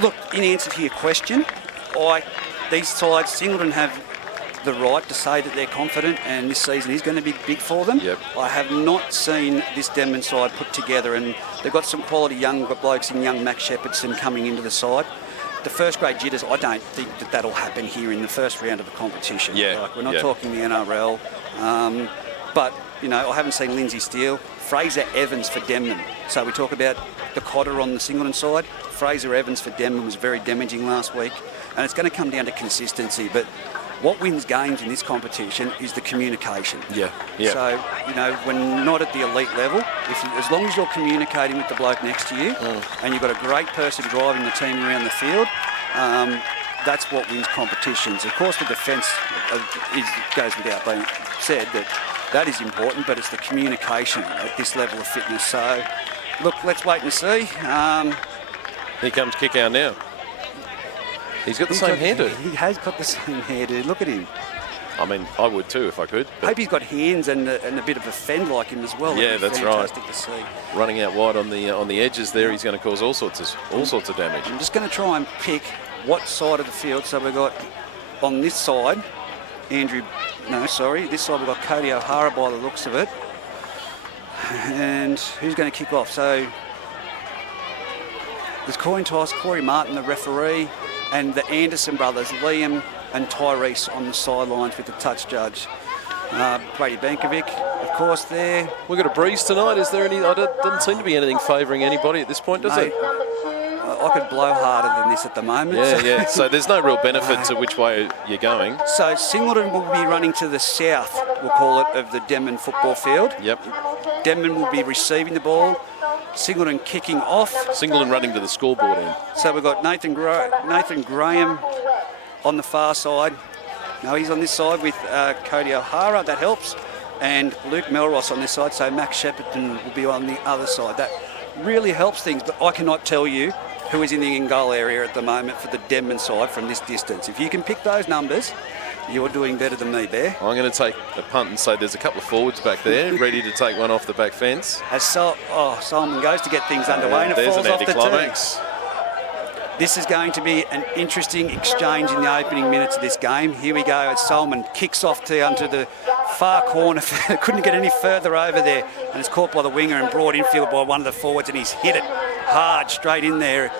Look, in answer to your question, these sides, Singleton have the right to say that they're confident and this season is going to be big for them. Yep. I have not seen this Denman side put together, and they've got some quality young blokes in young Max Shepherdson coming into the side. The first grade jitters, I don't think that'll happen here in the first round of the competition. Yeah. Like, we're not talking the NRL. But, you know, I haven't seen Lindsay Steele. Fraser Evans for Denman. So we talk about the Cotter on the Singleton side. Fraser Evans for Denman was very damaging last week. And it's going to come down to consistency. But what wins games in this competition is the communication. Yeah. So, you know, when not at the elite level, as long as you're communicating with the bloke next to you and you've got a great person driving the team around the field, that's what wins competitions. Of course, the defence goes without being said that is important, but it's the communication at this level of fitness. So, look, let's wait and see. Here comes Kickow now. He's got the same hairdo. He has got the same hairdo. Look at him. I mean, I would too if I could. I hope he's got hands and a bit of a fend like him as well. Yeah, that's right. Fantastic to see. Running out wide on the edges there, he's going to cause all sorts of damage. I'm just going to try and pick what side of the field. So we've got on this side, this side we've got Cody O'Hara by the looks of it. And who's going to kick off? So there's coin toss, Corey Martin, the referee, and the Anderson brothers, Liam and Tyrese, on the sidelines with the touch judge. Brady Bankovic, of course, there. We've got a breeze tonight. Is there any? Doesn't seem to be anything favouring anybody at this point, does it? I could blow harder than this at the moment. Yeah. So there's no real benefit to which way you're going. So Singleton will be running to the south, we'll call it, of the Denman football field. Yep. Denman will be receiving the ball. Singleton kicking off. Singleton running to the scoreboard end. So we've got Nathan Graham on the far side. No, he's on this side with Cody O'Hara. That helps. And Luke Melross on this side. So Max Shepherdson will be on the other side. That really helps things. But I cannot tell you who is in the in-goal area at the moment for the Denman side from this distance. If you can pick those numbers, you're doing better than me, Bear. I'm going to take a punt and say there's a couple of forwards back there ready to take one off the back fence. As Solomon goes to get things underway and it falls off the tee. This is going to be an interesting exchange in the opening minutes of this game. Here we go as Solomon kicks off down to the far corner. Couldn't get any further over there. And it's caught by the winger and brought infield by one of the forwards, and he's hit it hard straight in there.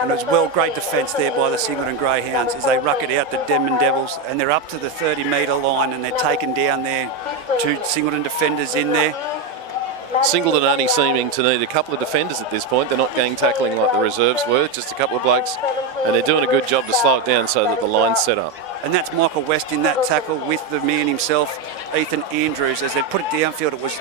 And it was great defence there by the Singleton Greyhounds as they ruck it out the Denman Devils, and they're up to the 30-metre line and they're taken down there. Two Singleton defenders in there. Singleton only seeming to need a couple of defenders at this point. They're not gang tackling like the reserves were, just a couple of blokes, and they're doing a good job to slow it down so that the line's set up. And that's Michael West in that tackle with the man himself, Ethan Andrews, as they put it downfield. It was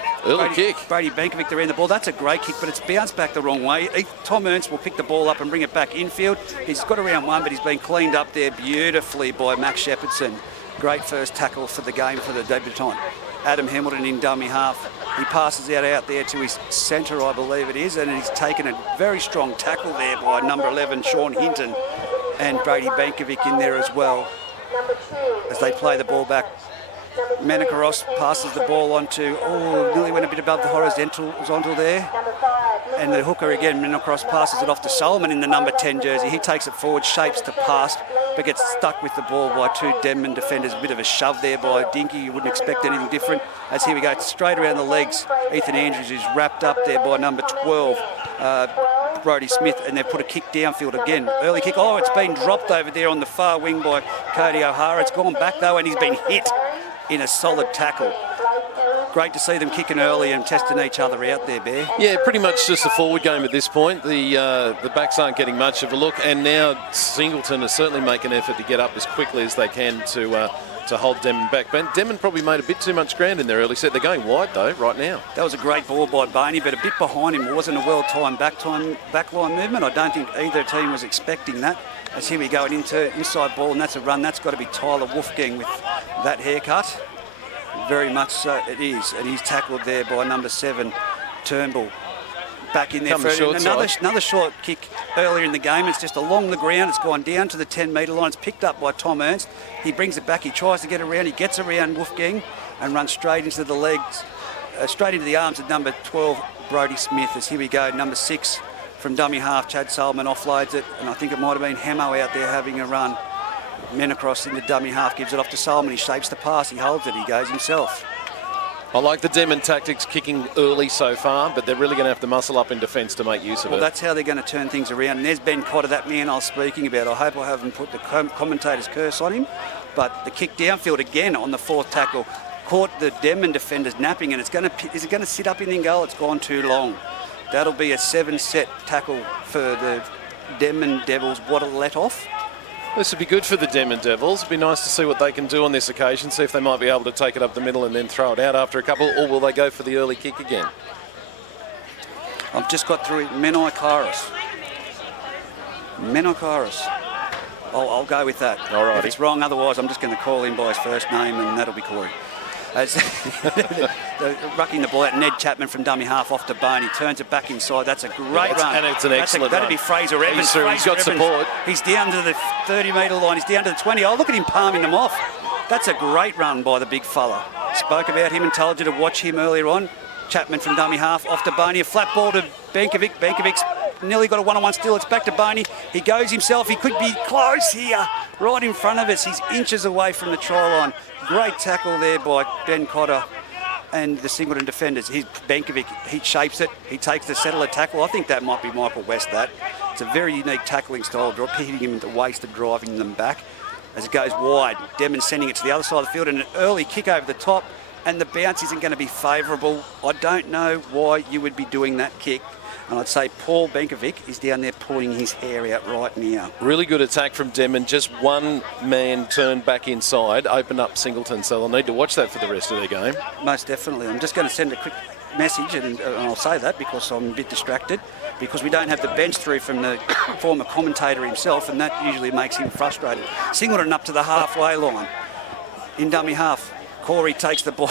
Brady Bankovic around the ball. That's a great kick, but it's bounced back the wrong way. Tom Ernst will pick the ball up and bring it back infield. He's got around one, but he's been cleaned up there beautifully by Max Shepherdson. Great first tackle for the game for the debutant. Adam Hamilton in dummy half. He passes out there to his centre, I believe it is, and he's taken a very strong tackle there by number 11, Sean Hinton, and Brady Bankovic in there as well. As they play the ball back, Menakaros passes the ball onto, nearly went a bit above the horizontal there. And the hooker again, Menakaros passes it off to Solomon in the number 10 jersey. He takes it forward, shapes to pass, but gets stuck with the ball by two Denman defenders. A bit of a shove there by Dinky. You wouldn't expect anything different. As here we go, straight around the legs. Ethan Andrews is wrapped up there by number 12, Brodie Smith, and they've put a kick downfield again. Early kick. It's been dropped over there on the far wing by Cody O'Hara. It's gone back though, and he's been hit in a solid tackle. Great to see them kicking early and testing each other out there, Bear. Yeah, pretty much just a forward game at this point. The backs aren't getting much of a look, and now Singleton is certainly making an effort to get up as quickly as they can to hold Denman back. Denman probably made a bit too much ground in their early set. They're going wide though right now. That was a great ball by Boney, but a bit behind him. It wasn't a well-timed backline movement. I don't think either team was expecting that. As here we go, an inside ball, and that's a run. That's got to be Tyler Wolfgang with that haircut. Very much so it is, and he's tackled there by number 7, Turnbull. Back in there for another short kick earlier in the game. It's just along the ground. It's gone down to the 10-metre line. It's picked up by Tom Ernst. He brings it back. He tries to get around. He gets around Wolfgang and runs straight into the legs, straight into the arms of number 12, Brodie Smith. As here we go, number 6 from dummy half. Chad Solomon offloads it, and I think it might have been Hamo out there having a run. Men across into dummy half, gives it off to Solomon. He shapes the pass, he holds it, he goes himself. I like the Denman tactics kicking early so far, but they're really going to have to muscle up in defence to make use of it. Well, that's how they're going to turn things around. And there's Ben Cotter, that man I was speaking about. I hope I haven't put the commentator's curse on him. But the kick downfield again on the fourth tackle caught the Denman defenders napping, and is it going to sit up in the goal? It's gone too long. That'll be a 7-set tackle for the Denman Devils. What a let off. This would be good for the Denman Devils. It'd be nice to see what they can do on this occasion, see if they might be able to take it up the middle and then throw it out after a couple, or will they go for the early kick again? I've just got through Menai Kairos. Menai Kairos. I'll go with that. All right. If it's wrong, otherwise I'm just going to call him by his first name, and that'll be Corey. Rucking the ball out, Ned Chapman from dummy half off to Bone. He turns it back inside. That's a great run. And it's an excellent That'll run. be Fraser Evans. He's got support. He's down to the 30-metre line. He's down to the 20. Oh, look at him palming them off. That's a great run by the big fella. Spoke about him and told you to watch him earlier on. Chapman from dummy half off to Boney. A flat ball to Benkovic. Benkovic's nearly got a one-on-one still. It's back to Boney. He goes himself. He could be close here, right in front of us. He's inches away from the try line. Great tackle there by Ben Cotter and the Singleton defenders. Benkovic, he shapes it. He takes the settler tackle. I think that might be Michael West, that. It's a very unique tackling style, hitting him in the waist and driving them back. As it goes wide, Denman sending it to the other side of the field, and an early kick over the top, and the bounce isn't going to be favourable. I don't know why you would be doing that kick. And I'd say Paul Benkovic is down there pulling his hair out right now. Really good attack from Denman. Just one man turned back inside, opened up Singleton, so they'll need to watch that for the rest of their game. Most definitely. I'm just going to send a quick message, and I'll say that because I'm a bit distracted, because we don't have the bench through from the former commentator himself, and that usually makes him frustrated. Singleton up to the halfway line in dummy half. Corey takes the ball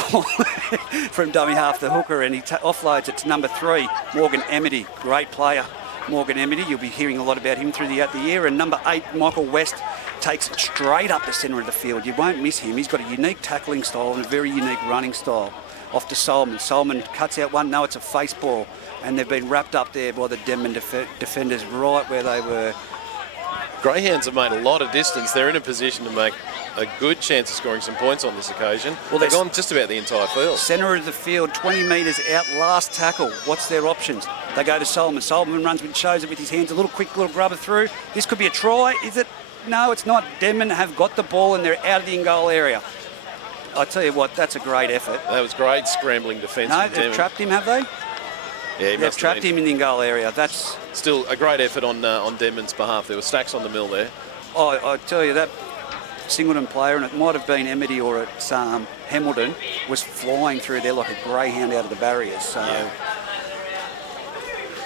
from dummy half, the hooker, and he offloads it to number 3, Morgan Amity. Great player, Morgan Amity. You'll be hearing a lot about him throughout the year. And number 8, Michael West, takes it straight up the centre of the field. You won't miss him. He's got a unique tackling style and a very unique running style. Off to Solomon. Solomon cuts out one. No, it's a face ball. And they've been wrapped up there by the Denman defenders right where they were. Greyhounds have made a lot of distance. They're in a position to make a good chance of scoring some points on this occasion. Well, they've gone just about the entire field. Centre of the field, 20 metres out, last tackle. What's their options? They go to Solomon. Solomon runs, shows it with his hands, a quick little grubber through. This could be a try, is it? No, it's not. Denman have got the ball and they're out of the in-goal area. I tell you what, that's a great effort. That was great scrambling defence. No, they've trapped him, have they? Yeah, they've trapped him in the in-goal area. That's still a great effort on Denman's behalf. There were stacks on the mill there. I tell you, that Singleton player, and it might have been Amity or it's Hamilton, was flying through there like a greyhound out of the barriers. So yeah.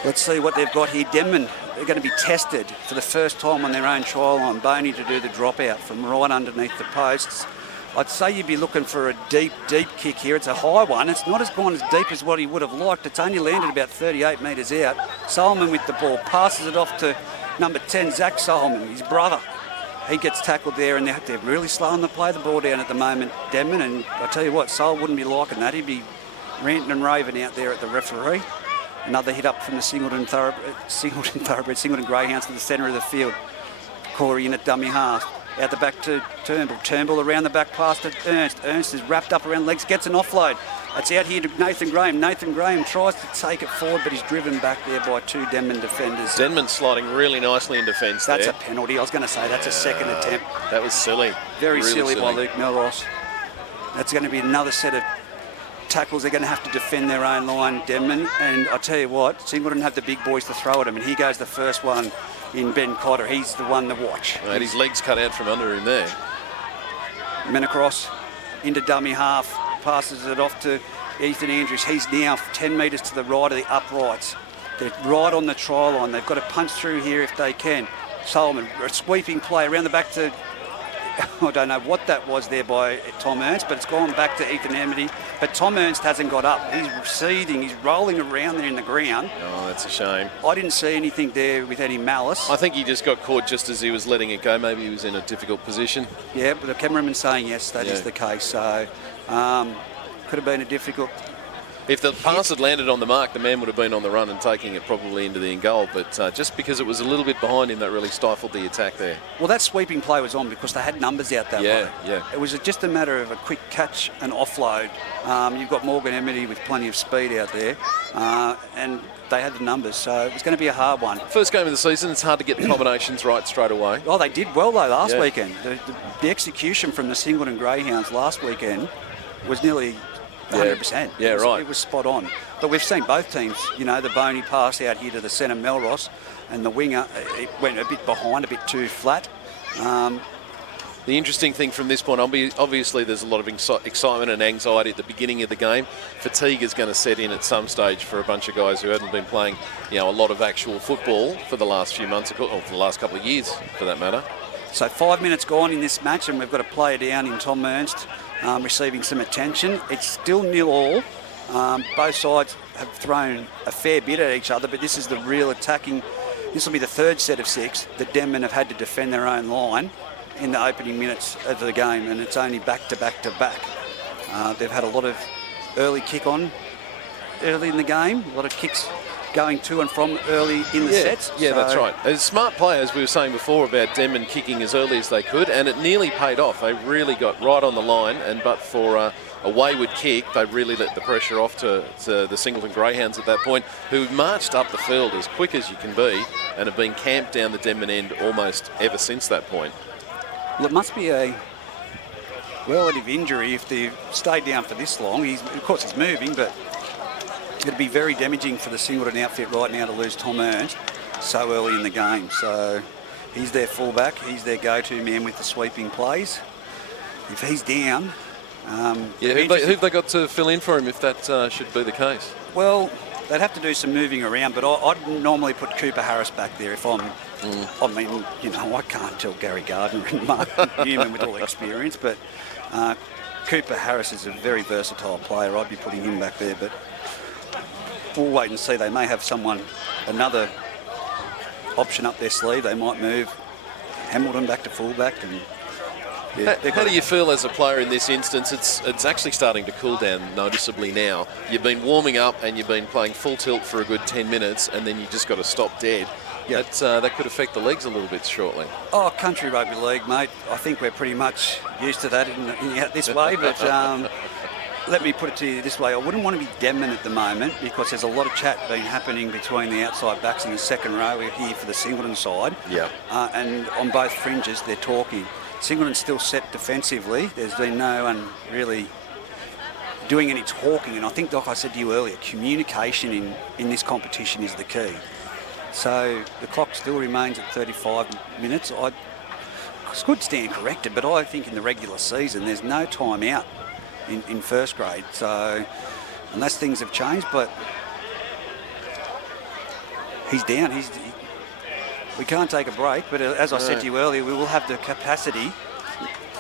Let's see what they've got here. Denman, they're going to be tested for the first time on their own trial line. Boney to do the dropout from right underneath the posts. I'd say you'd be looking for a deep kick here. It's a high one. It's not gone as deep as what he would have liked. It's only landed about 38 metres out. Solomon with the ball, passes it off to number 10, Zach Solomon, his brother. He gets tackled there, and they're really slowing to play the ball down at the moment, Denman. And I tell you what, Sol wouldn't be liking that. He'd be ranting and raving out there at the referee. Another hit up from the Singleton Greyhounds to the centre of the field. Corey in at dummy half. Out the back to Turnbull. Turnbull around the back pass to Ernst. Ernst is wrapped up around legs, gets an offload. It's out here to Nathan Graham. Nathan Graham tries to take it forward, but he's driven back there by 2 Denman defenders. Denman sliding really nicely in defence there. That's a penalty. I was going to say that's a second attempt. That was silly. Very really silly by Luke Melross. That's going to be another set of tackles. They're going to have to defend their own line, Denman. And I tell you what, Singleton have the big boys to throw at him, and here goes the first one in Ben Cotter. He's the one to watch. Right, his legs cut out from under him there. Men across into dummy half, passes it off to Ethan Andrews. He's now 10 metres to the right of the uprights. They're right on the try line. They've got to punch through here if they can. Solomon, a sweeping play around the back to, I don't know what that was there by Tom Ernst, but it's gone back to Ethan Amity. But Tom Ernst hasn't got up. He's seething. He's rolling around there in the ground. Oh, that's a shame. I didn't see anything there with any malice. I think he just got caught just as he was letting it go. Maybe he was in a difficult position. Yeah, but the cameraman's saying yes, that is the case. So could have been a difficult If the pass had landed on the mark, the man would have been on the run and taking it probably into the in goal. But just because it was a little bit behind him, that really stifled the attack there. Well, that sweeping play was on because they had numbers out that way. Yeah. It was just a matter of a quick catch and offload. You've got Morgan Emery with plenty of speed out there, and they had the numbers, so it was going to be a hard one. First game of the season, it's hard to get the combinations right straight away. Oh, they did well though last weekend. The execution from the Singleton Greyhounds last weekend was nearly 100%. Yeah, right. It was spot on. But we've seen both teams, the Boney pass out here to the centre Melross, and the winger, it went a bit behind, a bit too flat. The interesting thing from this point, obviously there's a lot of excitement and anxiety at the beginning of the game. Fatigue is going to set in at some stage for a bunch of guys who hadn't been playing, a lot of actual football for the last few months, or for the last couple of years, for that matter. So 5 minutes gone in this match, and we've got a player down in Tom Ernst, receiving some attention. It's still 0-0. Both sides have thrown a fair bit at each other, but this is the real attacking. This will be the third set of 6 that Denman have had to defend their own line in the opening minutes of the game, and it's only back to back to back. They've had a lot of early kick on early in the game, a lot of kicks going to and from early in the sets. Yeah, that's right. As smart players, we were saying before about Denman kicking as early as they could, and it nearly paid off. They really got right on the line, and but for a wayward kick, they really let the pressure off to the Singleton Greyhounds at that point, who marched up the field as quick as you can be and have been camped down the Denman end almost ever since that point. Well, it must be a relative injury if they've stayed down for this long. Of course, he's moving, but it'd be very damaging for the Singleton outfit right now to lose Tom Ernst so early in the game. So he's their fullback. He's their go-to man with the sweeping plays. If he's down... who've they got to fill in for him if that should be the case? Well, they'd have to do some moving around, but I'd normally put Cooper Harris back there if I'm... I mean, I can't tell Gary Gardner and Mark Newman with all the experience, but Cooper Harris is a very versatile player. I'd be putting him back there, but we'll wait and see. They may have another option up their sleeve. They might move Hamilton back to fullback. And how do you feel as a player in this instance? It's actually starting to cool down noticeably now. You've been warming up and you've been playing full tilt for a good 10 minutes, and then you just got to stop dead. Yep. That could affect the legs a little bit shortly. Oh, country rugby league, mate. I think we're pretty much used to that in this way, but let me put it to you this way. I wouldn't want to be Denman at the moment because there's a lot of chat been happening between the outside backs in the second row here for the Singleton side. Yeah. And on both fringes, they're talking. Singleton's still set defensively. There's been no one really doing any talking, and I think, like I said to you earlier, communication in this competition is the key. So the clock still remains at 35 minutes. I could stand corrected, but I think in the regular season there's no time out in first grade. So unless things have changed, but he's down. We can't take a break, but as I said to you earlier, we will have the capacity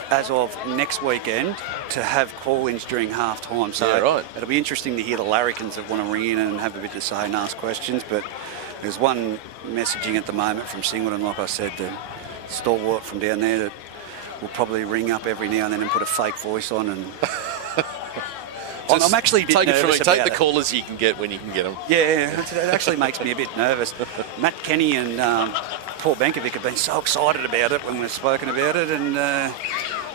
as of next weekend to have call-ins during half-time. So it'll be interesting to hear the larrikins that want to ring in and have a bit to say and ask questions, but there's one messaging at the moment from Singleton, like I said, the stalwart from down there that will probably ring up every now and then and put a fake voice on. And I'm actually a bit nervous about Take the callers you can get when you can get them. Yeah, it actually makes me a bit nervous. Matt Kenny and Paul Bankovic have been so excited about it when we've spoken about it, and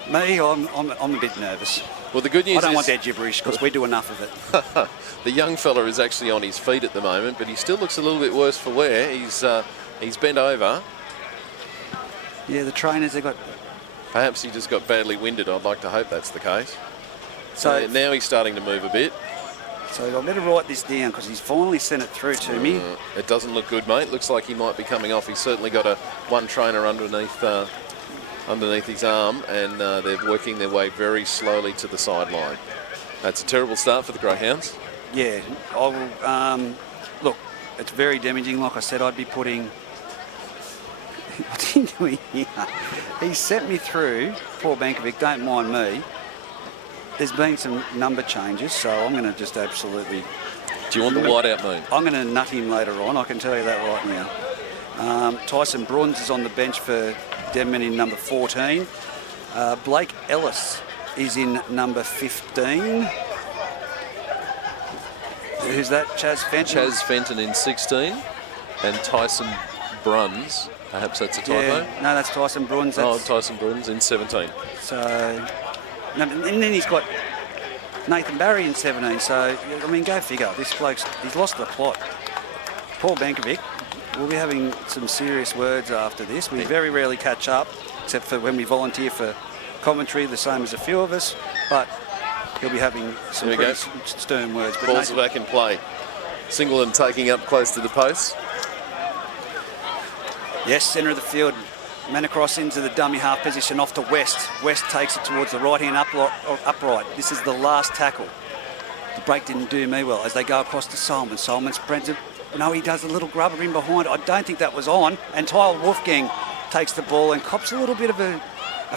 me, I'm a bit nervous. Well, the good news is... I don't want their gibberish because we do enough of it. The young fella is actually on his feet at the moment, but he still looks a little bit worse for wear. He's bent over. Yeah, the trainers, they've got... Perhaps he just got badly winded. I'd like to hope that's the case. So now he's starting to move a bit. So I better write this down because he's finally sent it through to me. It doesn't look good, mate. Looks like he might be coming off. He's certainly got one trainer underneath his arm, and they're working their way very slowly to the sideline. That's a terrible start for the Greyhounds. Yeah, I will. Look, it's very damaging. Like I said, I'd be putting... What's he doing here? He sent me through, Paul Bankovic, don't mind me. There's been some number changes, so I'm going to just absolutely... Do you want the whiteout moon? I'm going to nut him later on, I can tell you that right now. Tyson Bruns is on the bench for Denman in number 14. Blake Ellis is in number 15. Who's that? Chaz Fenton? Chaz Fenton in 16 and Tyson Bruns. Perhaps that's a typo. Yeah, no, that's Tyson Bruns. Tyson Bruns in 17. So, and then he's got Nathan Barry in 17. So, I mean, go figure. This bloke's, he's lost the plot. Paul Bankovic will be having some serious words after this. We very rarely catch up, except for when we volunteer for commentary, the same as a few of us. But he'll be having some pretty stern words. But Balls are back in play. Singleton taking up close to the post. Yes, centre of the field. Manacross into the dummy half position off to West. West takes it towards the right-hand upright. This is the last tackle. The break didn't do me well as they go across to Solomon. Solomon spreads it. No, he does a little grubber in behind. I don't think that was on. And Tyler Wolfgang takes the ball and cops a little bit of a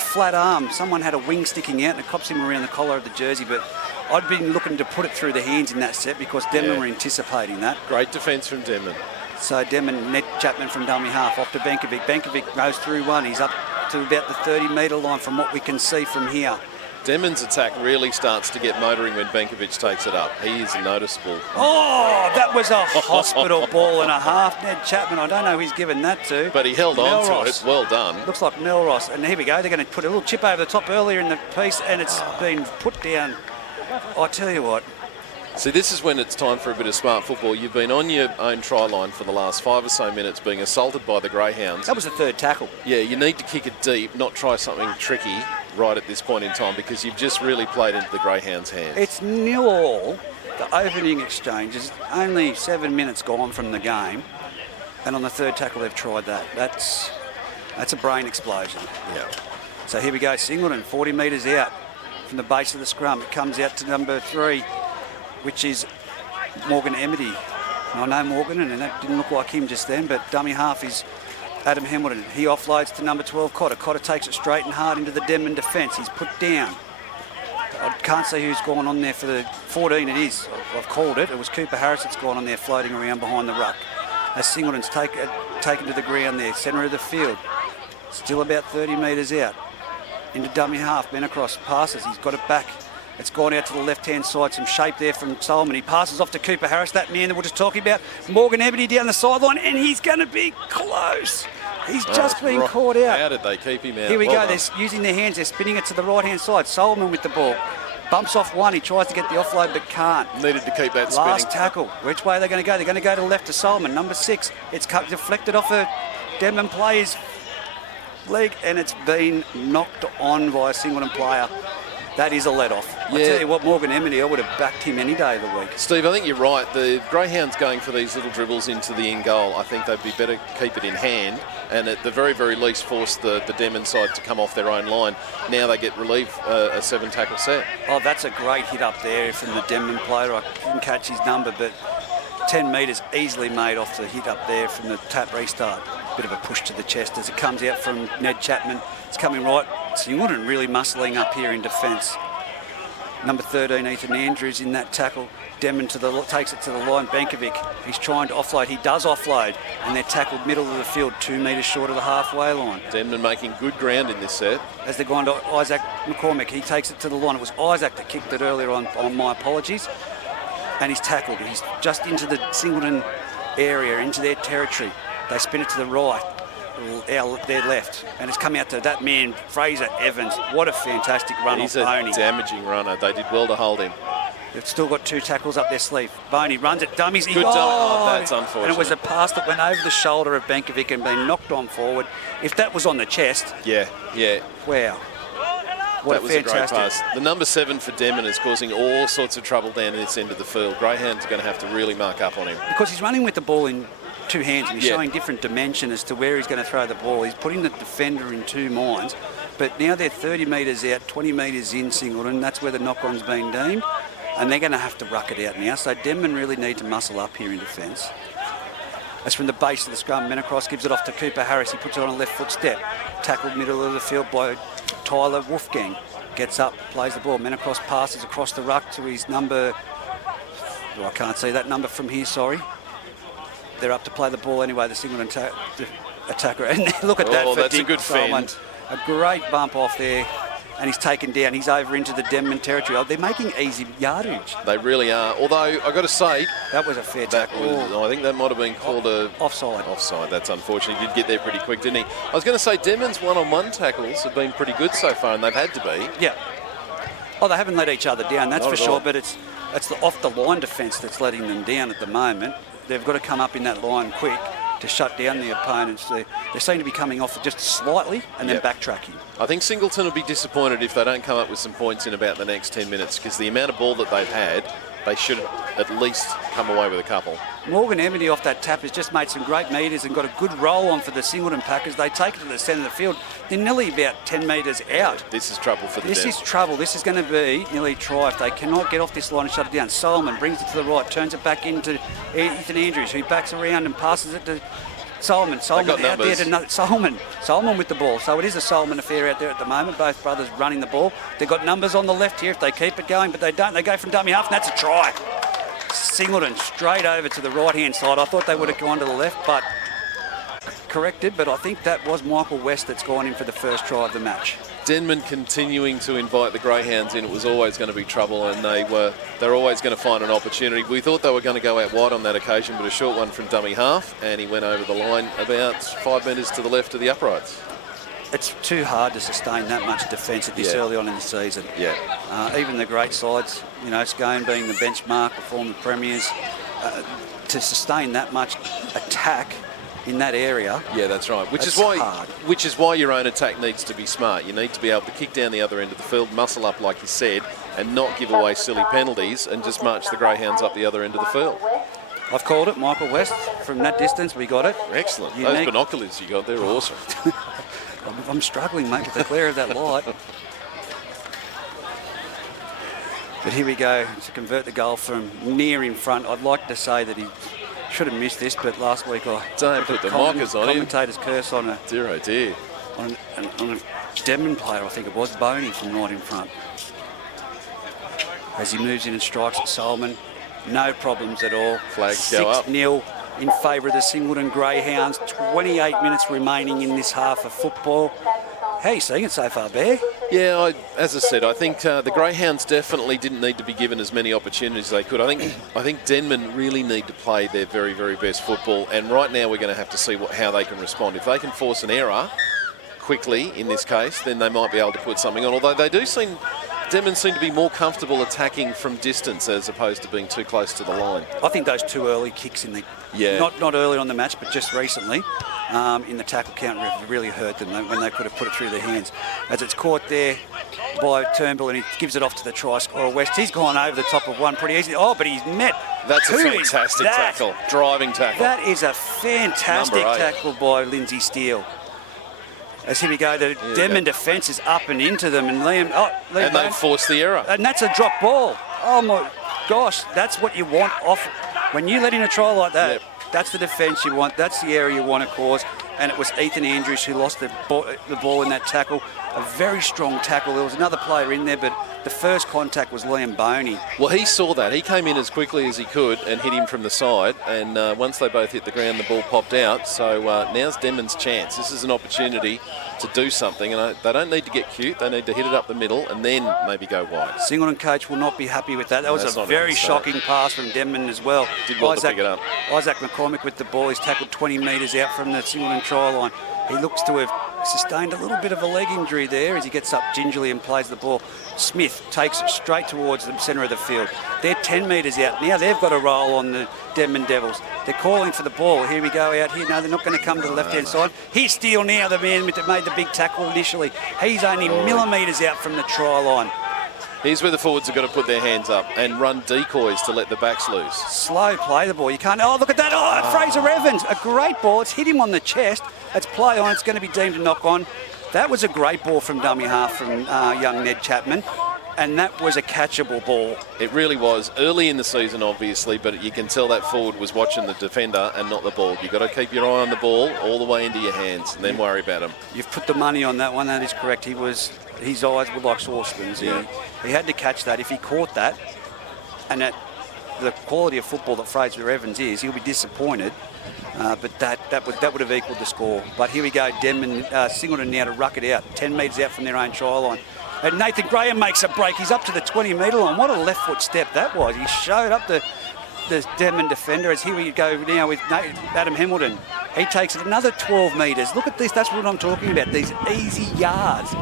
flat arm. Someone had a wing sticking out and it cops him around the collar of the jersey. But I'd been looking to put it through the hands in that set because Denman were anticipating that. Great defence from Denman. So Denman, Ned Chapman from dummy half off to Bankovic. Bankovic goes through one. He's up to about the 30-metre line from what we can see from here. Denman's attack really starts to get motoring when Bankovic takes it up. He is noticeable. Oh, that was a hospital ball and a half. Ned Chapman, I don't know who he's given that to. But he held on to it. Well done. Looks like Melross. And here we go. They're going to put a little chip over the top earlier in the piece and it's been put down. I tell you what. See, this is when it's time for a bit of smart football. You've been on your own try line for the last 5 or so minutes being assaulted by the Greyhounds. That was the third tackle. Yeah, you need to kick it deep, not try something tricky right at this point in time because you've just really played into the Greyhounds' hands. It's 0-0. The opening exchange is only 7 minutes gone from the game. And on the third tackle, they've tried that. That's a brain explosion. Yeah. So here we go. Singleton, 40 metres out from the base of the scrum. It comes out to number 3, which is Morgan Emity. I know Morgan, and that didn't look like him just then, but dummy half is Adam Hamilton. He offloads to number 12, Cotter. Cotter takes it straight and hard into the Denman defence. He's put down. I can't see who's gone on there for the 14 it is. I've called it. It was Cooper Harris that's gone on there floating around behind the ruck. As Singleton's taken to the ground there, centre of the field. Still about 30 metres out. Into dummy half, Benacross passes. He's got it back. It's gone out to the left-hand side. Some shape there from Solomon. He passes off to Cooper Harris, that man that we're just talking about. Morgan Ebony down the sideline, and he's going to be close. He's just been caught out. How did they keep him out? Here we go. They're using their hands. They're spinning it to the right-hand side. Solomon with the ball. Bumps off one. He tries to get the offload, but can't. Needed to keep that spinning. Last tackle. Which way are they going to go? They're going to go to the left to Solomon, number 6. It's deflected off a Denman player's leg, and it's been knocked on by a Singleton player. That is a let-off. I tell you what, Morgan Emity, I would have backed him any day of the week. Steve, I think you're right. The Greyhounds going for these little dribbles into the end goal, I think they'd be better keep it in hand and at the very, very least force the Denman side to come off their own line. Now they get relief, a 7-tackle set. Oh, that's a great hit up there from the Denman player. I couldn't catch his number, but 10 metres easily made off the hit up there from the tap restart. Bit of a push to the chest as it comes out from Ned Chapman. It's coming right. Singleton really muscling up here in defence. Number 13, Ethan Andrews in that tackle. Denman takes it to the line. Bankovic, he's trying to offload. He does offload, and they're tackled middle of the field, 2 metres short of the halfway line. Denman making good ground in this set. As they're going to Isaac McCormick, he takes it to the line. It was Isaac that kicked it earlier on my apologies. And he's tackled. He's just into the Singleton area, into their territory. They spin it to the right, their left, and it's come out to that man, Fraser Evans. What a fantastic run off Boney. He's a damaging runner. They did well to hold him. They've still got 2 tackles up their sleeve. Boney runs it, dummies. Good dummy. Oh, that's unfortunate. And it was a pass that went over the shoulder of Bankovic and been knocked on forward. If that was on the chest... Yeah. Wow. What that was a great pass. The number 7 for Denman is causing all sorts of trouble down this end of the field. Greyhounds are going to have to really mark up on him. Because he's running with the ball in 2 hands and he's showing different dimension as to where he's going to throw the ball. He's putting the defender in 2 minds. But now they're 30 metres out, 20 metres in Singleton. That's where the knock-on's been deemed. And they're going to have to ruck it out now. So Denman really need to muscle up here in defence. As from the base of the scrum, Menacross gives it off to Cooper Harris. He puts it on a left foot step. Tackled middle of the field by Tyler Wolfgang. Gets up, plays the ball. Menacross passes across the ruck to his number... I can't see that number from here, sorry. They're up to play the ball anyway, the Singleton attacker. And look at that for that's Dick a good Solomon. fend. A great bump off there. and he's taken down. He's over into the Denman territory. Oh, they're making easy yardage. They really are. Although, I've got to say... That was a fair tackle. I think that might have been called a... Offside. Offside. That's unfortunate. He did get there pretty quick, didn't he? I was going to say, Denman's one-on-one tackles have been pretty good so far, and they've had to be. Yeah. Oh, they haven't let each other down, that's for sure, but it's the off-the-line defence that's letting them down at the moment. They've got to come up in that line quick to shut down the opponents. They seem to be coming off just slightly and then backtracking. I think Singleton will be disappointed if they don't come up with some points in about the next 10 minutes, because the amount of ball that they've had, they should at least come away with a couple. Morgan Emity off that tap has just made some great metres and got a good roll on for the Singleton Packers. They take it to the centre of the field. They're nearly about 10 metres out. This is trouble for the This is trouble. This is going to be nearly a try if they cannot get off this line and shut it down. Solomon brings it to the right, turns it back into Ethan Andrews, who backs around and passes it to Solomon out there to Solomon with the ball. So it is a Solomon affair out there at the moment. Both brothers running the ball. They've got numbers on the left here if they keep it going, but they don't. They go from dummy half, and that's a try. Singleton straight over to the right-hand side. I thought they would have gone to the left, but corrected. But I think that was Michael West that's gone in for the first try of the match. Denman continuing to invite the Greyhounds in. It was always going to be trouble, and they're always going to find an opportunity. We thought they were going to go out wide on that occasion, but a short one from dummy half, and he went over the line about 5 metres to the left of the uprights. It's too hard to sustain that much defence at this early on in the season. Yeah. Even the great sides, Scone being the benchmark, the former premiers, to sustain that much attack in that area. Yeah, that's right. Which is why your own attack needs to be smart. You need to be able to kick down the other end of the field, muscle up like you said, and not give away silly penalties and just march the Greyhounds up the other end of the field. I've called it, Michael West. From that distance, we got it. Excellent. Unique. Those binoculars you got, they're awesome. I'm struggling, mate, with the glare of that light. But here we go to convert the goal from near in front. I'd like to say that he should have missed this, but last week I don't put the mockers on him. Commentator's curse on a dear. On a Denman player, I think it was Boney from right in front. As he moves in and strikes at Solomon, no problems at all. Flags go up. 6-0 in favour of the Singleton Greyhounds. 28 minutes remaining in this half of football. How are you seeing it so far, Bear? Yeah, as I said, I think the Greyhounds definitely didn't need to be given as many opportunities as they could. I think Denman really need to play their very, very best football, and right now we're going to have to see how they can respond. If they can force an error quickly, in this case, then they might be able to put something on. Although Denman seem to be more comfortable attacking from distance as opposed to being too close to the line. I think those two early kicks in the not early on the match, but just recently in the tackle count really hurt them when they could have put it through their hands. As it's caught there by Turnbull and he gives it off to the try scorer West. He's gone over the top of one pretty easily. Oh, but he's met. That's a fantastic tackle, driving tackle. That is a fantastic tackle by Lindsay Steele. As here we go, the Denman defence is up and into them, and Liam and they've forced the error. And that's a drop ball. Oh my gosh, that's what you want off. When you let in a try like that, that's the defence you want, that's the error you want to cause. And it was Ethan Andrews who lost the ball in that tackle. A very strong tackle. There was another player in there, but the first contact was Liam Boney. Well, he saw that. He came in as quickly as he could and hit him from the side. And once they both hit the ground, the ball popped out. So now's Denman's chance. This is an opportunity to do something. And they don't need to get cute. They need to hit it up the middle and then maybe go wide. Singleton coach will not be happy with that. That was a very shocking pass from Denman as well. Did well to pick it up. Isaac McCormick with the ball. He's tackled 20 metres out from the Singleton try line. He looks to have sustained a little bit of a leg injury there as he gets up gingerly and plays the ball. Smith takes it straight towards the centre of the field. They're 10 metres out. Now they've got a roll on the Denman Devils. They're calling for the ball. Here we go out here. No, they're not going to come to the left-hand side. Here's Steele now, the man that made the big tackle initially. He's only millimetres out from the try line. Here's where the forwards have got to put their hands up and run decoys to let the backs loose. Slow play the ball. You can't... Oh, look at that. Oh, Fraser Evans. A great ball. It's hit him on the chest. It's play on. It's going to be deemed a knock on. That was a great ball from dummy half from young Ned Chapman. And that was a catchable ball. It really was. Early in the season, obviously, but you can tell that forward was watching the defender and not the ball. You've got to keep your eye on the ball all the way into your hands and then worry about him. You've put the money on that one. That is correct. His eyes were like saucepans. Yeah. He had to catch that. If he caught that, and at the quality of football that Fraser Evans is, he'll be disappointed. But that would have equalled the score. But here we go, Denman, Singleton now to ruck it out, 10 metres out from their own try line. And Nathan Graham makes a break. He's up to the 20-metre line. What a left foot step that was. He showed up the Denman defender. As here we go now with Adam Hamilton. He takes it another 12 metres. Look at this. That's what I'm talking about. These easy yards.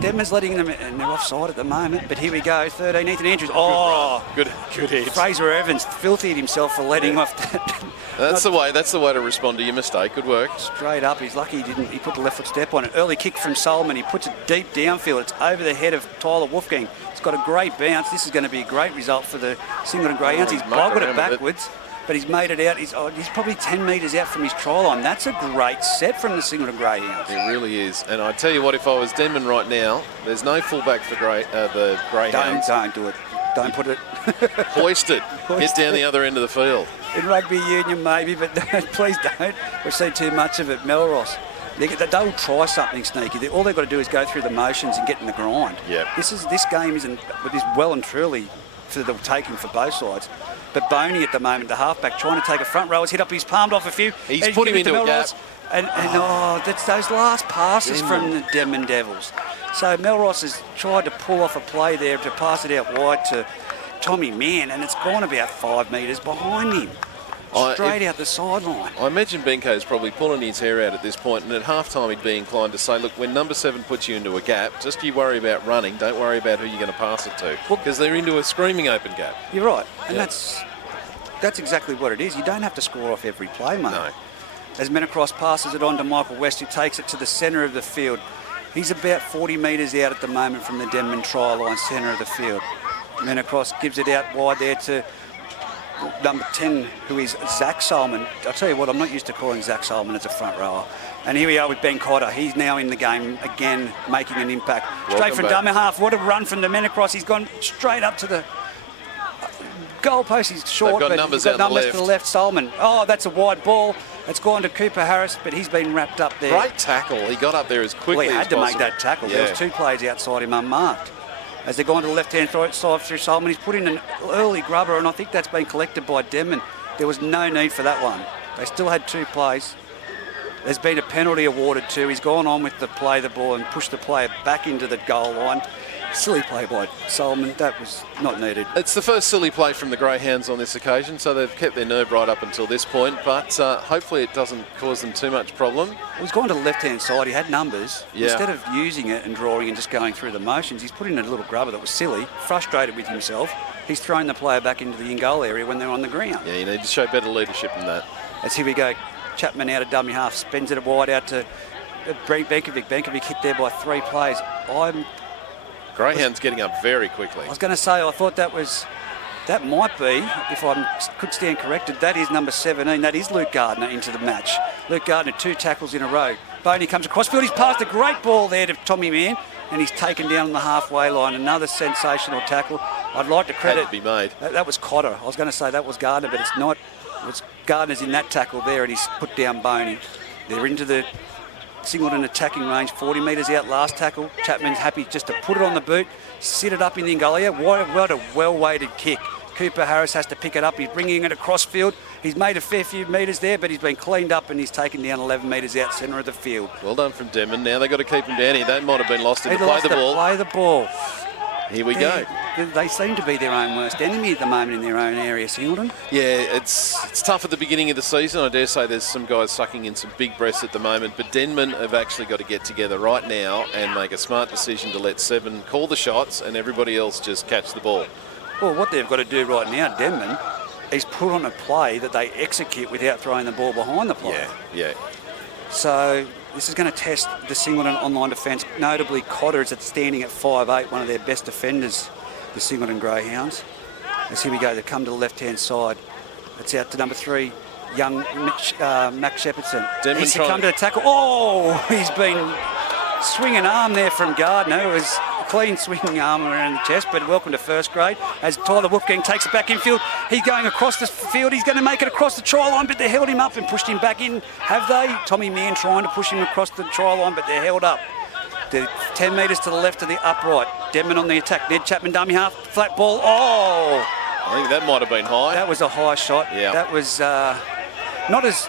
Denman's letting them, and they're offside at the moment. But here we go. 13, Ethan Andrews. Oh, good hit. Fraser Evans filthied himself for letting off that. That's the way to respond to your mistake. Good work. Straight up. He's lucky he put the left foot step on it. Early kick from Solomon. He puts it deep downfield. It's over the head of Tyler Wolfgang. It's got a great bounce. This is going to be a great result for the Singleton Greyhounds. He's boggled it backwards, but he's made it out. He's probably 10 metres out from his try line. That's a great set from the Singleton Greyhounds. It really is. And I tell you what, if I was Denman right now, there's no fullback for the Greyhounds. Don't do it. Don't put it. Hoist it. Get down the other end of the field. In rugby union, maybe, but please don't. We've seen too much of it. Melrose. They'll try something sneaky. All they've got to do is go through the motions and get in the grind. Yep. This game is well and truly for the taking for both sides. But Boney at the moment, the halfback, trying to take a front row, has hit up, he's palmed off a few. He's put him into a gap. And that's those last passes from the Denman Devils. So Melrose has tried to pull off a play there to pass it out wide to Tommy Mann, and it's gone about 5 metres behind him. Straight out the sideline. I imagine Benko's probably pulling his hair out at this point, and at halftime he'd be inclined to say, look, when number 7 puts you into a gap, just you worry about running, don't worry about who you're going to pass it to, because they're into a screaming open gap. You're right, and that's exactly what it is. You don't have to score off every play, mate. No. As Menacross passes it on to Michael West, who takes it to the centre of the field. He's about 40 metres out at the moment from the Denman try line, centre of the field. Menacross gives it out wide there to number 10, who is Zach Solomon. I'll tell you what, I'm not used to calling Zach Solomon as a front rower. And here we are with Ben Cotter. He's now in the game again, making an impact. Straight from dummy half. What a run from the Menacross. He's gone straight up to the goalpost. He's short, but he's got numbers to the left. Solomon. Oh, that's a wide ball. It's gone to Cooper Harris, but he's been wrapped up there. Great tackle. He got up there as quickly as possible. He had to make that tackle. Yeah. There was 2 plays outside him unmarked. As they're going to the left-hand side through Solomon, he's put in an early grubber, and I think that's been collected by Denman. There was no need for that one. They still had 2 plays. There's been a penalty awarded too. He's gone on with the ball and pushed the player back into the goal line. Silly play by Solomon. That was not needed. It's the first silly play from the Greyhounds on this occasion, so they've kept their nerve right up until this point, but hopefully it doesn't cause them too much problem. He's gone to the left-hand side. He had numbers. Yeah. Instead of using it and drawing and just going through the motions, he's put in a little grubber that was silly, frustrated with himself. He's thrown the player back into the in-goal area when they're on the ground. Yeah, you need to show better leadership than that. As here we go. Chapman out of dummy half, spins it wide out to Benkovic. Benkovic hit there by 3 players. Greyhound's getting up very quickly. I was going to say, I thought that might be, if I could stand corrected, that is number 17. That is Luke Gardner into the match. Luke Gardner, 2 tackles in a row. Boney comes across field. He's passed a great ball there to Tommy Mann, and he's taken down on the halfway line. Another sensational tackle. I'd like to credit. Had to be made. That was Cotter. I was going to say that was Gardner, but it's not. It's Gardner's in that tackle there, and he's put down Boney. They're into the Singleton attacking range, 40 metres out, last tackle. Chapman's happy just to put it on the boot, sit it up in the goal area. What a well-weighted kick. Cooper Harris has to pick it up. He's bringing it across field. He's made a fair few metres there, but he's been cleaned up and he's taken down 11 metres out centre of the field. Well done from Denman. Now they've got to keep him down here. That might have been lost in the play the ball. Here we go. They seem to be their own worst enemy at the moment in their own area, Singleton. Yeah, it's tough at the beginning of the season. I dare say there's some guys sucking in some big breaths at the moment, but Denman have actually got to get together right now and make a smart decision to let 7 call the shots and everybody else just catch the ball. Well, what they've got to do right now, Denman, is put on a play that they execute without throwing the ball behind the player. Yeah. So this is going to test the Singleton online defence. Notably, Cotter is standing at 5'8", one of their best defenders, the Singleton Greyhounds. As here we go, they come to the left-hand side. It's out to number 3, young Max Shepardson. He's to come to the tackle. Oh, he's been swinging arm there from Gardner. It was a clean swinging arm around the chest, but welcome to first grade. As Tyler Wolfgang takes it back infield, he's going across the field. He's going to make it across the try line, but they held him up and pushed him back in. Have they? Tommy Mann trying to push him across the try line, but they're held up. The 10 metres to the left of the upright. Denman on the attack. Ned Chapman, dummy half, flat ball. Oh! I think that might have been high. That was a high shot. Yeah. That was not as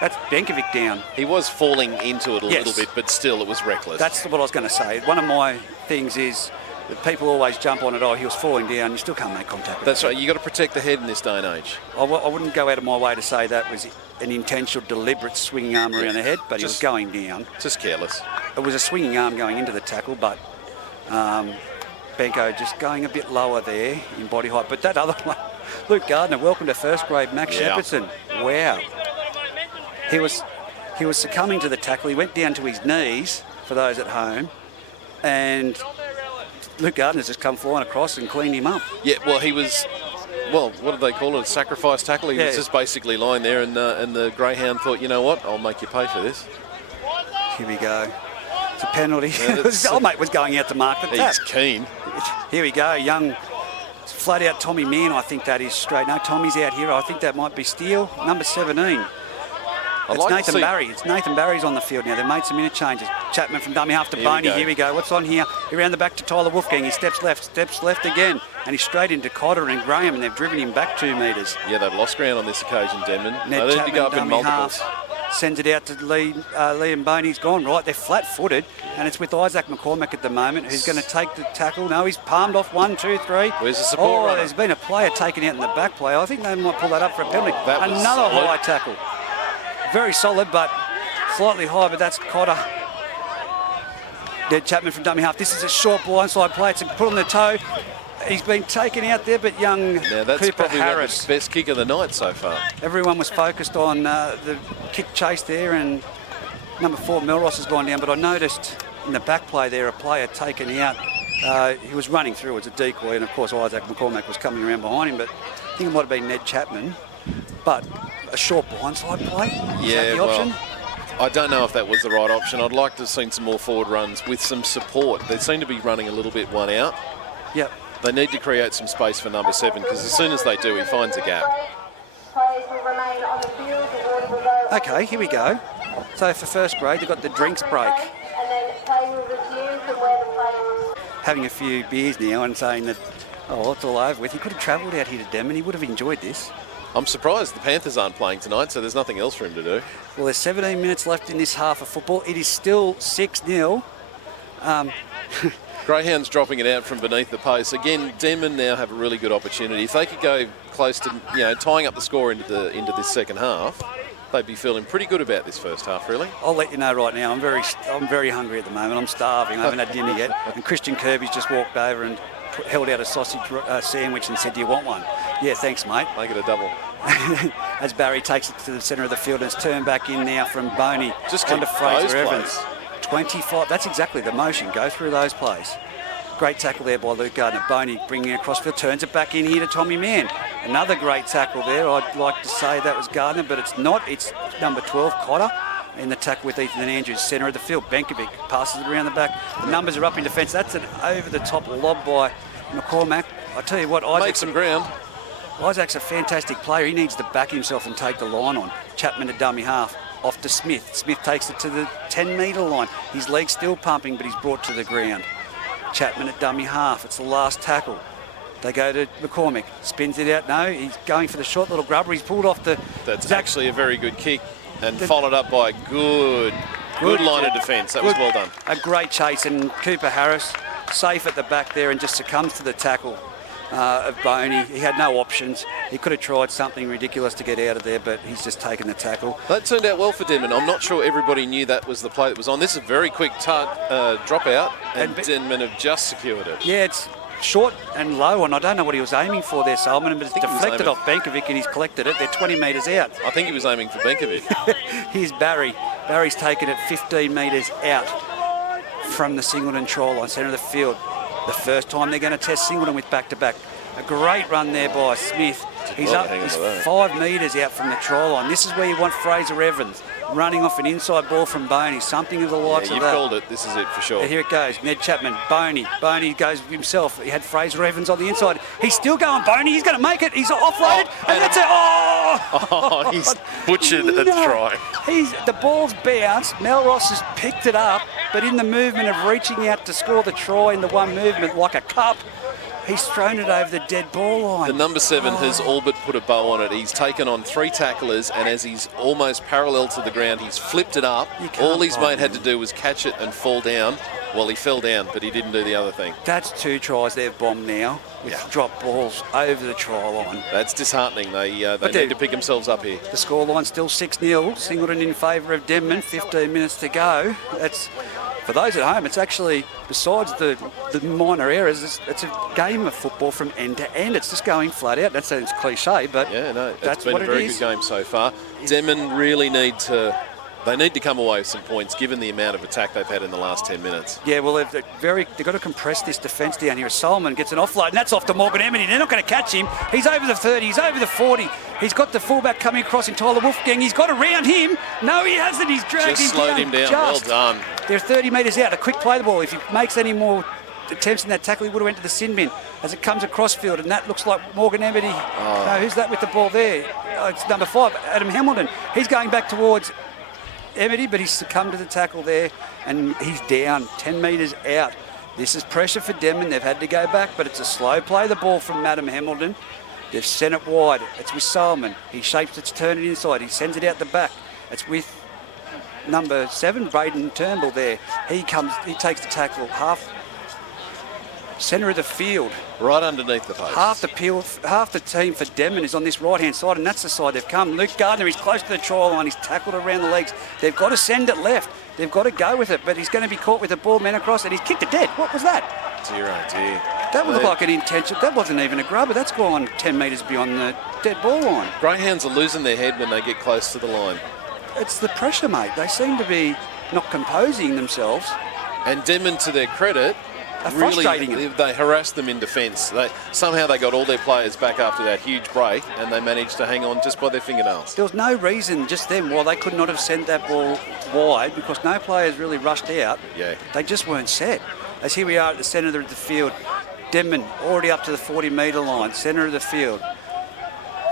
That's Benkovic down. He was falling into it a little bit, but still it was reckless. That's what I was going to say. One of my things is that people always jump on it, he was falling down. You still can't make contact with That's right. You've got to protect the head in this day and age. I wouldn't go out of my way to say that was an intentional, deliberate swinging arm around the head, but he was going down. Just careless. It was a swinging arm going into the tackle, but Benko just going a bit lower there in body height. But that other one, Luke Gardner, welcome to first grade, Max Shepardson. Wow. He was succumbing to the tackle. He went down to his knees, for those at home, and Luke Gardner's just come flying across and cleaned him up. Yeah, well, he was, what do they call it, a sacrifice tackle? He was just basically lying there, and the greyhound thought, you know what, I'll make you pay for this. Here we go. It's a penalty. Old mate was going out to mark the tap. He's keen. Here we go, young, flat out Tommy Mann, I think that is straight. No, Tommy's out here. I think that might be Steele, number 17. It's Nathan Barry. It's Nathan Barry's on the field now. They've made some interchanges. Chapman from dummy half to Boney. Here we go. What's on here? Around the back to Tyler Wolfgang. He steps left again. And he's straight into Cotter and Graham, and they've driven him back 2 metres. Yeah, they've lost ground on this occasion, Denman. Ned they Chapman, need to go up in multiples. Sends it out to Liam Boney. He's gone right. They're flat-footed, and it's with Isaac McCormack at the moment, who's going to take the tackle. No, he's palmed off 1, 2, 3. Where's the support runner? There's been a player taken out in the back play. I think they might pull that up for a penalty. Another high tackle. Very solid, but slightly high, but that's Cotter. Ned Chapman from dummy half. This is a short blindside play. It's a put on the toe. He's been taken out there, but young that's Cooper probably Harris. The best kick of the night so far. Everyone was focused on the kick chase there, and number 4, Melross, has gone down. But I noticed in the back play there, a player taken out. He was running through as a decoy, and of course Isaac McCormack was coming around behind him, but I think it might have been Ned Chapman. But a short blindside play? Is that the option? Well, I don't know if that was the right option. I'd like to have seen some more forward runs with some support. They seem to be running a little bit one out. Yep. They need to create some space for number 7, because as soon as they do, he finds a gap. Okay, here we go. So for first grade, they've got the drinks break. Having a few beers now and saying that, it's all over with. He could have travelled out here to Denman. He would have enjoyed this. I'm surprised the Panthers aren't playing tonight, so there's nothing else for him to do. Well, there's 17 minutes left in this half of football. It is still 6-0. Greyhounds dropping it out from beneath the post. Again, Denman now have a really good opportunity. If they could go close to, tying up the score into this second half, they'd be feeling pretty good about this first half, really. I'll let you know right now. I'm very hungry at the moment. I'm starving. I haven't had dinner yet. And Christian Kirby's just walked over and held out a sausage sandwich and said, "Do you want one?" Yeah, thanks, mate. Make it a double. As Barry takes it to the centre of the field, and it's turned back in now from Boney. Just onto Fraser Evans. Plays. 25. That's exactly the motion. Go through those plays. Great tackle there by Luke Gardner. Boney bringing it across field, turns it back in here to Tommy Mann. Another great tackle there. I'd like to say that was Gardner, but it's not. It's number 12, Cotter, in the tackle with Ethan Andrews, centre of the field. Benkovic passes it around the back. The numbers are up in defence. That's an over-the-top lob by McCormack. I tell you what, Make some ground. Isaac's a fantastic player. He needs to back himself and take the line on. Chapman a dummy half. Off to Smith. Smith takes it to the 10-metre line. His leg's still pumping, but he's brought to the ground. Chapman at dummy half. It's the last tackle. They go to McCormack. Spins it out. No, he's going for the short little grubber. He's pulled off the... That's actually a very good kick, and followed up by a good line of defence. That was well done. A great chase, and Cooper Harris safe at the back there and just succumbs to the tackle of Boney. He had no options. He could have tried something ridiculous to get out of there, but he's just taken the tackle. That turned out well for Denman. I'm not sure everybody knew that was the play that was on. This is a very quick dropout, and Denman have just secured it. Yeah, it's short and low, and I don't know what he was aiming for there, Solomon, but it's deflected off Benkovic, and he's collected it. They're 20 metres out. I think he was aiming for Benkovic. Here's Barry. Barry's taken it 15 metres out from the Singleton try line, centre of the field. The first time they're going to test Singleton with back-to-back. A great run there by Smith. He's 5 metres out from the try line. This is where you want Fraser Evans running off an inside ball from Boney, something of the likes of that. You've called it. This is it for sure. Here it goes. Ned Chapman, Boney. Boney goes himself. He had Fraser Evans on the inside. He's still going Boney. He's going to make it. He's offloaded. And that's it. Oh, he's butchered a try. The ball's bounced. Melross has picked it up, but in the movement of reaching out to score the try in the one movement like a cup, He's thrown it over the dead ball line. The number 7 has all but put a bow on it. He's taken on 3 tacklers, and as he's almost parallel to the ground, he's flipped it up. All his mate had to do was catch it and fall down. Well, he fell down, but he didn't do the other thing. That's 2 tries they've bombed now with drop balls over the try line. That's disheartening. They need to pick themselves up here. The scoreline's still 6-0. Singleton in favour of Denman. 15 minutes to go. That's... For those at home, it's actually, besides the minor errors, it's a game of football from end to end. It's just going flat out. That sounds cliche, but that's been a very good game so far. Denman really need to come away with some points, given the amount of attack they've had in the last 10 minutes. Yeah, well, they've got to compress this defence down here. Solomon gets an offload, and that's off to Morgan Emity. They're not going to catch him. He's over the 30. He's over the 40. He's got the fullback coming across in Tyler Wolfgang. He's got around him. No, he hasn't. He's dragged him down. Just slowed him down. Well done. They're 30 metres out. A quick play the ball. If he makes any more attempts in that tackle, he would have went to the sin bin as it comes across field, and that looks like Morgan Emity. No, who's that with the ball there? It's number 5, Adam Hamilton. He's going back towards Emity, but he's succumbed to the tackle there, and he's down 10 metres out. This is pressure for Denman. They've had to go back, but it's a slow play the ball from Adam Hamilton. They've sent it wide. It's with Solomon. He shapes it to turn it inside. He sends it out the back. It's with number 7, Braden Turnbull there. He takes the tackle half centre of the field. Right underneath the post. Half the team for Denman is on this right-hand side, and that's the side they've come. Luke Gardner, he's close to the try line. He's tackled around the legs. They've got to send it left. They've got to go with it, but he's going to be caught with the ball man across, and he's kicked it dead. What was that? Dear, oh dear. That looked like an intention. That wasn't even a grubber. That's gone 10 metres beyond the dead ball line. Greyhounds are losing their head when they get close to the line. It's the pressure, mate. They seem to be not composing themselves. And Denman, to their credit, frustrating they harassed them in defence. Somehow they got all their players back after that huge break, and they managed to hang on just by their fingernails. There was no reason just then why they could not have sent that ball wide, because no players really rushed out. Yeah. They just weren't set. As here we are at the centre of the field. Denman already up to the 40-metre line, centre of the field.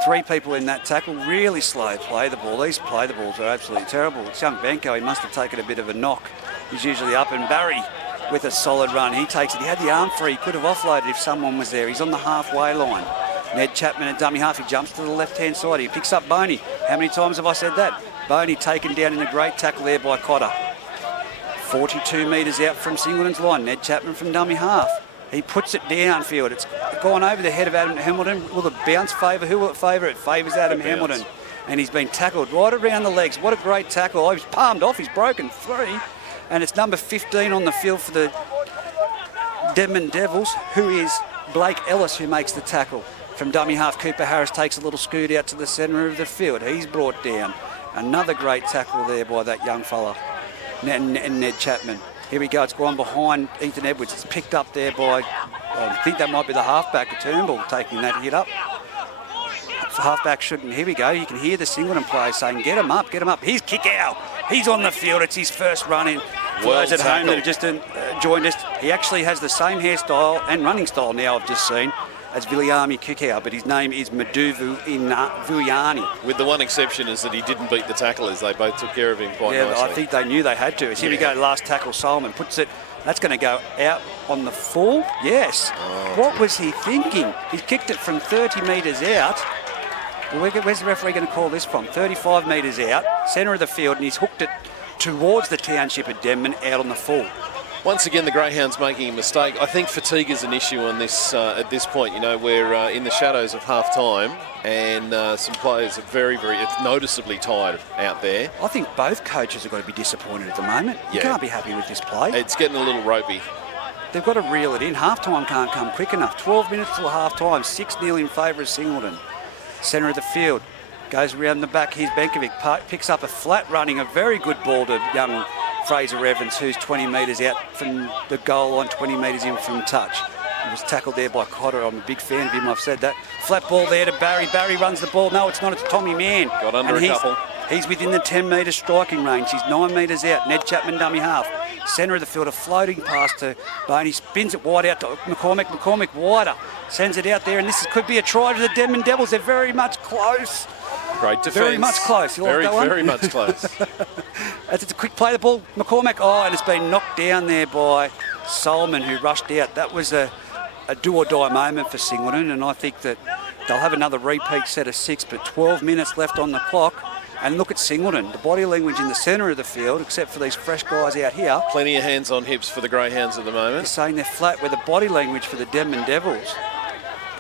3 people in that tackle, really slow play the ball. These play the balls are absolutely terrible. It's young Benko, he must have taken a bit of a knock. He's usually up, and Barry with a solid run. He takes it. He had the arm free. He could have offloaded if someone was there. He's on the halfway line. Ned Chapman at dummy half. He jumps to the left-hand side. He picks up Boney. How many times have I said that? Boney taken down in a great tackle there by Cotter. 42 metres out from Singleton's line. Ned Chapman from dummy half. He puts it downfield. It's gone over the head of Adam Hamilton. Will the bounce favour? Who will it favour? It favours Adam Hamilton. And he's been tackled right around the legs. What a great tackle. Oh, he's palmed off. He's broken free. And it's number 15 on the field for the Denman Devils, who is Blake Ellis, who makes the tackle. From dummy half, Cooper Harris takes a little scoot out to the centre of the field. He's brought down. Another great tackle there by that young fella, Ned Chapman. Here we go. It's gone behind Ethan Edwards. It's picked up there by, I think that might be the halfback, Turnbull, taking that hit up. Halfback shouldn't. Here we go. You can hear the Singleton players saying, get him up, get him up. Here's Kickow. He's on the field. It's his first run in. For those at home that have just joined us, he actually has the same hairstyle and running style now I've just seen as Viliami Kickow, but his name is Maduvu Vuyani. With the one exception is that he didn't beat the tacklers. They both took care of him quite nicely. I think they knew they had to. Here we go, last tackle, Solomon puts it. That's going to go out on the full. Yes. What was he thinking? He kicked it from 30 metres out. Where's the referee going to call this from? 35 metres out, centre of the field, and he's hooked it towards the township of Denman out on the full. Once again, the Greyhounds making a mistake. I think fatigue is an issue on this at this point. You know, we're in the shadows of half-time, and some players are very, it's noticeably tired out there. I think both coaches have got to be disappointed at the moment. You can't be happy with this play. It's getting a little ropey. They've got to reel it in. Half-time can't come quick enough. 12 minutes till half-time, 6-0 in favour of Singleton. Centre of the field, goes around the back. Here's Benkovic, picks up a flat running, a very good ball to young Fraser Evans, who's 20 metres out from the goal line, 20 metres in from touch. He was tackled there by Cotter. I'm a big fan of him, I've said that. Flat ball there to Barry. Barry runs the ball. No, it's not. It's Tommy Mann. Got under a couple. He's within the 10-metre striking range. He's 9 metres out. Ned Chapman, dummy half. Centre of the field, a floating pass to Boney. Spins it wide out to McCormick. McCormick wider. Sends it out there, and this could be a try to the Denman Devils. They're very much close. Great defence. Very much close. Very much close. It's a quick play the ball. McCormick, and it's been knocked down there by Solomon, who rushed out. That was a a do-or-die moment for Singleton, and I think that they'll have another repeat set of 6, but 12 minutes left on the clock. And look at Singleton, the body language in the centre of the field, except for these fresh guys out here. Plenty of hands on hips for the Greyhounds at the moment. You're saying they're flat, where the body language for the Denman Devils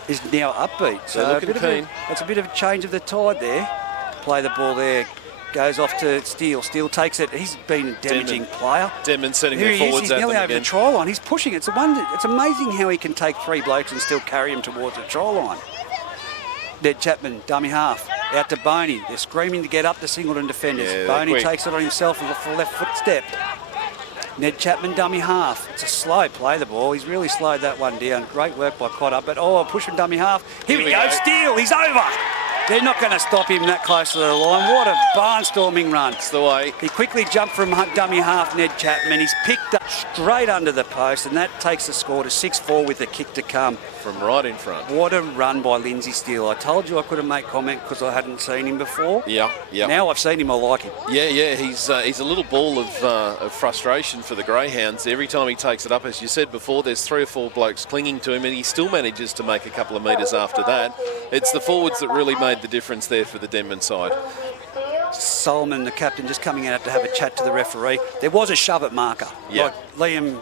is now upbeat. So they're looking keen. That's a bit of a change of the tide there. Play the ball there. Goes off to Steele. Steele takes it. He's been a damaging player. Denman setting Here their he is. forwards He's at nearly them over again. the try line. He's pushing it. It's a wonder. It's amazing how he can take 3 blokes and still carry them towards the try line. Ned Chapman, dummy half. Out to Boney. They're screaming to get up the Singleton defenders. Yeah, Boney takes it on himself for left foot step. Ned Chapman, dummy half. It's a slow play, the ball. He's really slowed that one down. Great work by Cotter, but push from dummy half. Here we go. Steele, he's over. They're not going to stop him that close to the line. What a barnstorming run. It's the way. He quickly jumped from dummy half, Ned Chapman. He's picked up straight under the post, and that takes the score to 6-4 with the kick to come. From right in front. What a run by Lindsay Steele. I told you I couldn't make comment because I hadn't seen him before. Yeah. Now I've seen him, I like him. Yeah, he's a little ball of frustration for the Greyhounds. Every time he takes it up, as you said before, there's 3 or 4 blokes clinging to him, and he still manages to make a couple of metres after that. It's the forwards that really made the difference there for the Denman side. Solomon, the captain, just coming out to have a chat to the referee. There was a shove at marker. Yeah. Like Liam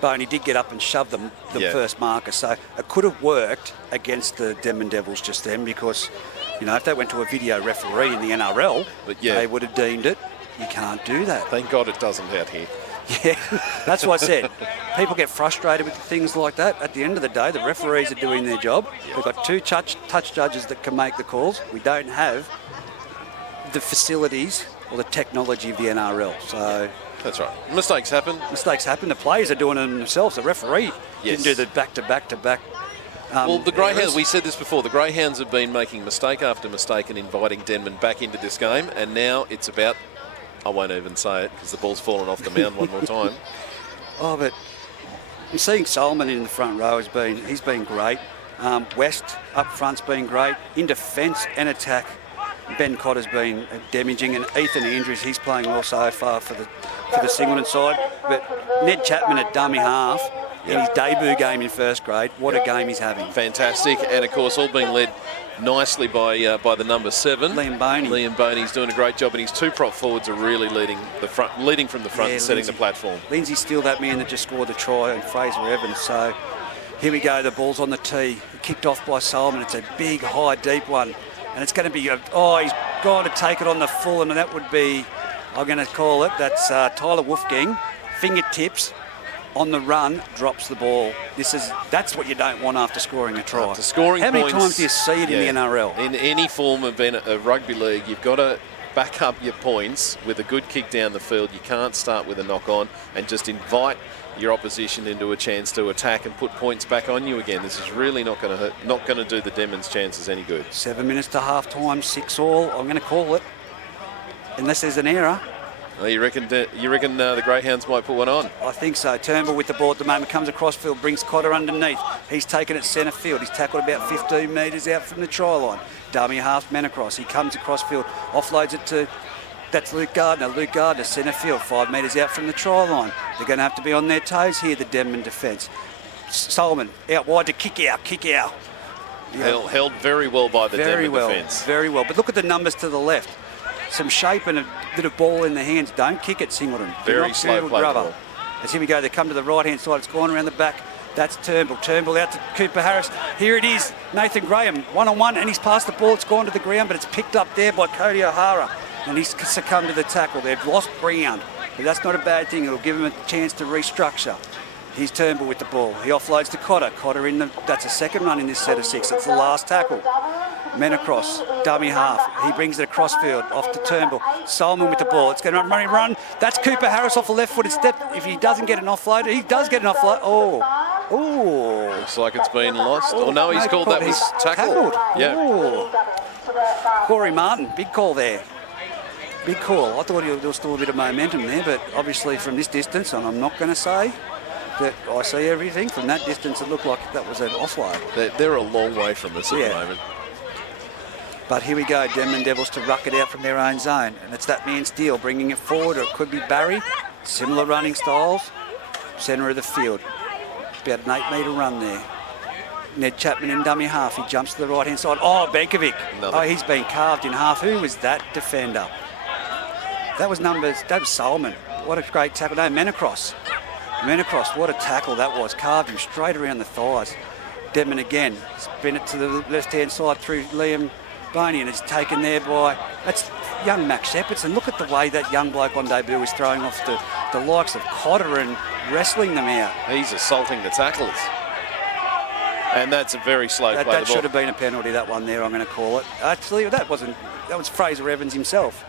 Boney did get up and shove the Yeah. first marker, so it could have worked against the Denman Devils just then, because, if they went to a video referee in the NRL, they would have deemed it. You can't do that. Thank God it doesn't out here. Yeah, that's what I said. People get frustrated with things like that. At the end of the day, the referees are doing their job. We've got 2 touch judges that can make the calls. We don't have the facilities or the technology of the NRL. So that's right. Mistakes happen. The players are doing it themselves. The referee didn't do the back-to-back-to-back. Well, the Greyhounds, we said this before, the Greyhounds have been making mistake after mistake and inviting Denman back into this game, and now it's about, I won't even say it because the ball's fallen off the mound one more time. But I'm seeing Solomon in the front row he's been great. West up front's been great. In defence and attack, Ben Cotter's been damaging, and Ethan Andrews, he's playing well so far for the Singleton side. But Ned Chapman at dummy half in his debut game in first grade, what a game he's having. Fantastic, and of course all being led nicely by the number 7. Liam Boney. Liam Boney's doing a great job, and his 2 prop forwards are really leading from the front and setting the platform. Lindsay Steele, that man that just scored the try, and Fraser Evans. So here we go, the ball's on the tee. Kicked off by Solomon. It's a big, high, deep one. And it's going to be, he's gone to take it on the full, and that would be, I'm going to call it, that's Tyler Wolfgang, fingertips on the run, drops the ball. That's what you don't want after scoring a try. After scoring How many points, times do you see it in the NRL? In any form of rugby league, you've got to back up your points with a good kick down the field. You can't start with a knock on and just invite your opposition into a chance to attack and put points back on you again. This is really not going to do the Denman's chances any good. 7 minutes to half time, 6-all. I'm going to call it, unless there's an error. Well, you reckon the Greyhounds might put one on? I think so. Turnbull with the ball at the moment, comes across field, brings Cotter underneath. He's taken it centre field. He's tackled about 15 metres out from the try line. Dummy half man across. He comes across field, offloads it to, that's Luke Gardner. Luke Gardner, centre field, 5 metres out from the try line. They're going to have to be on their toes here, the Denman defence. Solomon out wide to kick out. Held very well by the Denman defence. Very well. But look at the numbers to the left. Some shape and a bit of ball in the hands. Don't kick it, Singleton. Very slow play ball. As here we go, they come to the right-hand side. It's gone around the back. That's Turnbull. Turnbull out to Cooper Harris. Here it is. Nathan Graham, one-on-one, and he's passed the ball. It's gone to the ground, but it's picked up there by Cody O'Hara. And he's succumbed to the tackle. They've lost ground. But that's not a bad thing. It'll give him a chance to restructure. Here's Turnbull with the ball. He offloads to Cotter. Cotter that's a second run in this set of 6. It's the last tackle. Men across, dummy half. He brings it across field, off to Turnbull. Solomon with the ball. It's going to run. That's Cooper Harris off the left-footed step. If he doesn't get an offload, he does get an offload. Oh. Looks like it's been lost. No, he's called that was tackled. Yeah. Ooh. Corey Martin, big call there. Big call. I thought there was still a bit of momentum there, but obviously from this distance, and I'm not going to say that I see everything, from that distance it looked like that was an offload. They're a long way from us at the moment. But here we go, Denman Devils to ruck it out from their own zone. And it's that man Steele bringing it forward, or it could be Barry. Similar running styles. Centre of the field. About an 8 metre run there. Ned Chapman in dummy half. He jumps to the right-hand side. Oh, Benkovic. Oh, he's been carved in half. Who was that defender? That was Solomon. What a great tackle. No, Menacross. What a tackle that was. Carved him straight around the thighs. Denman again. Spin it to the left-hand side through Liam Boney, and it's taken there by... That's young Max Shepardson. Look at the way that young bloke on debut is throwing off the likes of Cotter and wrestling them out. He's assaulting the tacklers. And that's a very slow play. That should have been a penalty, that one there, I'm going to call it. Actually, that was Fraser Evans himself.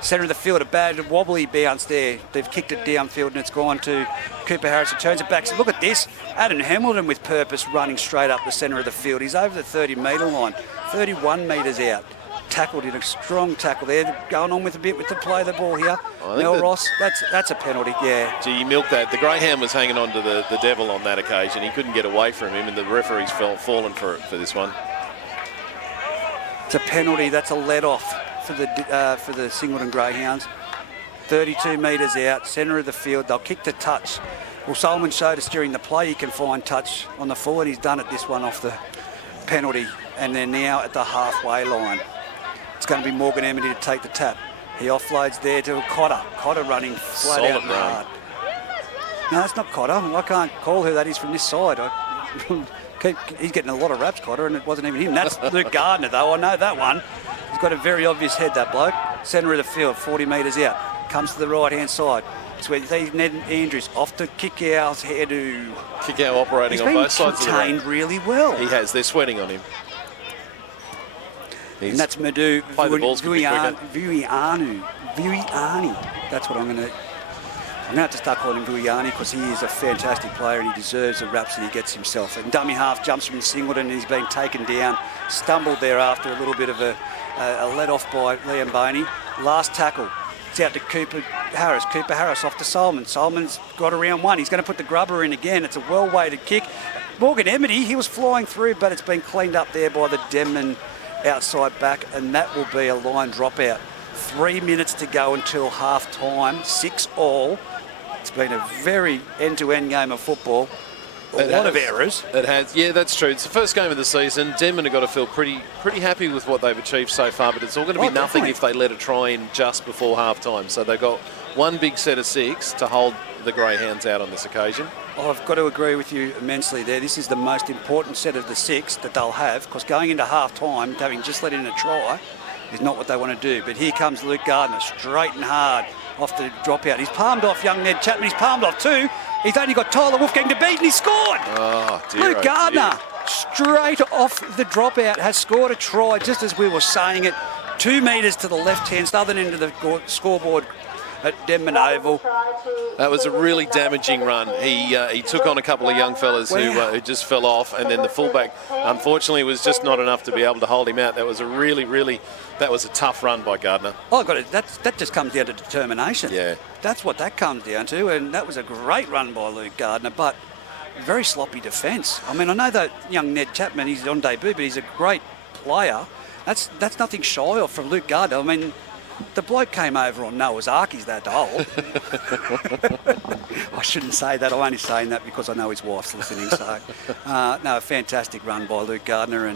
Centre of the field, a bad wobbly bounce there. They've kicked it downfield and it's gone to Cooper Harris, who turns it back. So look at this. Adam Hamilton with purpose running straight up the centre of the field. He's over the 30-metre line, 31 metres out. Tackled in a strong tackle there. Going on with a bit with the play of the ball here. Mel Ross, that's a penalty, yeah. Gee, you milked that. The greyhound was hanging on to the devil on that occasion. He couldn't get away from him, and the referee's fallen for this one. It's a penalty. That's a let-off for the Singleton Greyhounds. 32 metres out, centre of the field. They'll kick the touch. Well, Solomon showed us during the play he can find touch on the full, and he's done it this one off the penalty. And they're now at the halfway line. It's going to be Morgan Amity to take the tap. He offloads there to Cotter. Cotter running flat out and hard. No, it's not Cotter. I can't call who that is from this side. He's getting a lot of raps, Cotter, and it wasn't even him. That's Luke Gardner, though. I know that one. He's got a very obvious head, that bloke. Centre of the field, 40 metres out. Comes to the right-hand side. It's where Ned Andrews off to Kickout's hairdo. Kickout operating on both sides of the road. He's been contained really well. He has. They're sweating on him. And that's Madu Vuiani. That's what I'm going to have to start calling him Vuiani, because he is a fantastic player and he deserves the raps that he gets himself. And dummy half jumps from Singleton and he's been taken down, stumbled there after a little bit of a let-off by Liam Boney. Last tackle. It's out to Cooper Harris. Cooper Harris off to Solomon. Solomon's got around one. He's going to put the grubber in again. It's a well-weighted kick. Morgan Amity, he was flying through, but it's been cleaned up there by the Denman outside back, and that will be a line dropout. 3 minutes to go until half-time, 6-all. It's been a very end-to-end game of football. A lot of errors. It has, yeah, that's true. It's the first game of the season. Denman have got to feel pretty happy with what they've achieved so far, but it's all going to be nothing if they let a try in just before half-time. So they've got one big set of 6 to hold the Greyhounds out on this occasion. I've got to agree with you immensely there. This is the most important set of the 6 that they'll have, because going into half-time, having just let in a try, is not what they want to do. But here comes Luke Gardner, straight and hard off the dropout. He's palmed off young Ned Chapman. He's palmed off 2. He's only got Tyler Wolfgang to beat, and he scored. Oh, dear. Luke Gardner, straight off the dropout, has scored a try, just as we were saying it. 2 metres to the left-hand, southern end of the scoreboard at Denman Oval. That was a really damaging run. He took on a couple of young fellas who just fell off, and then the fullback, unfortunately, was just not enough to be able to hold him out. That was a tough run by Gardner. Oh, that just comes down to determination. Yeah. That's what that comes down to, and that was a great run by Luke Gardner, but very sloppy defence. I mean, I know that young Ned Chapman, he's on debut, but he's a great player. That's nothing shy of from Luke Gardner. I mean, the bloke came over on Noah's Ark, he's that old. I shouldn't say that. I'm only saying that because I know his wife's listening. So, no, a fantastic run by Luke Gardner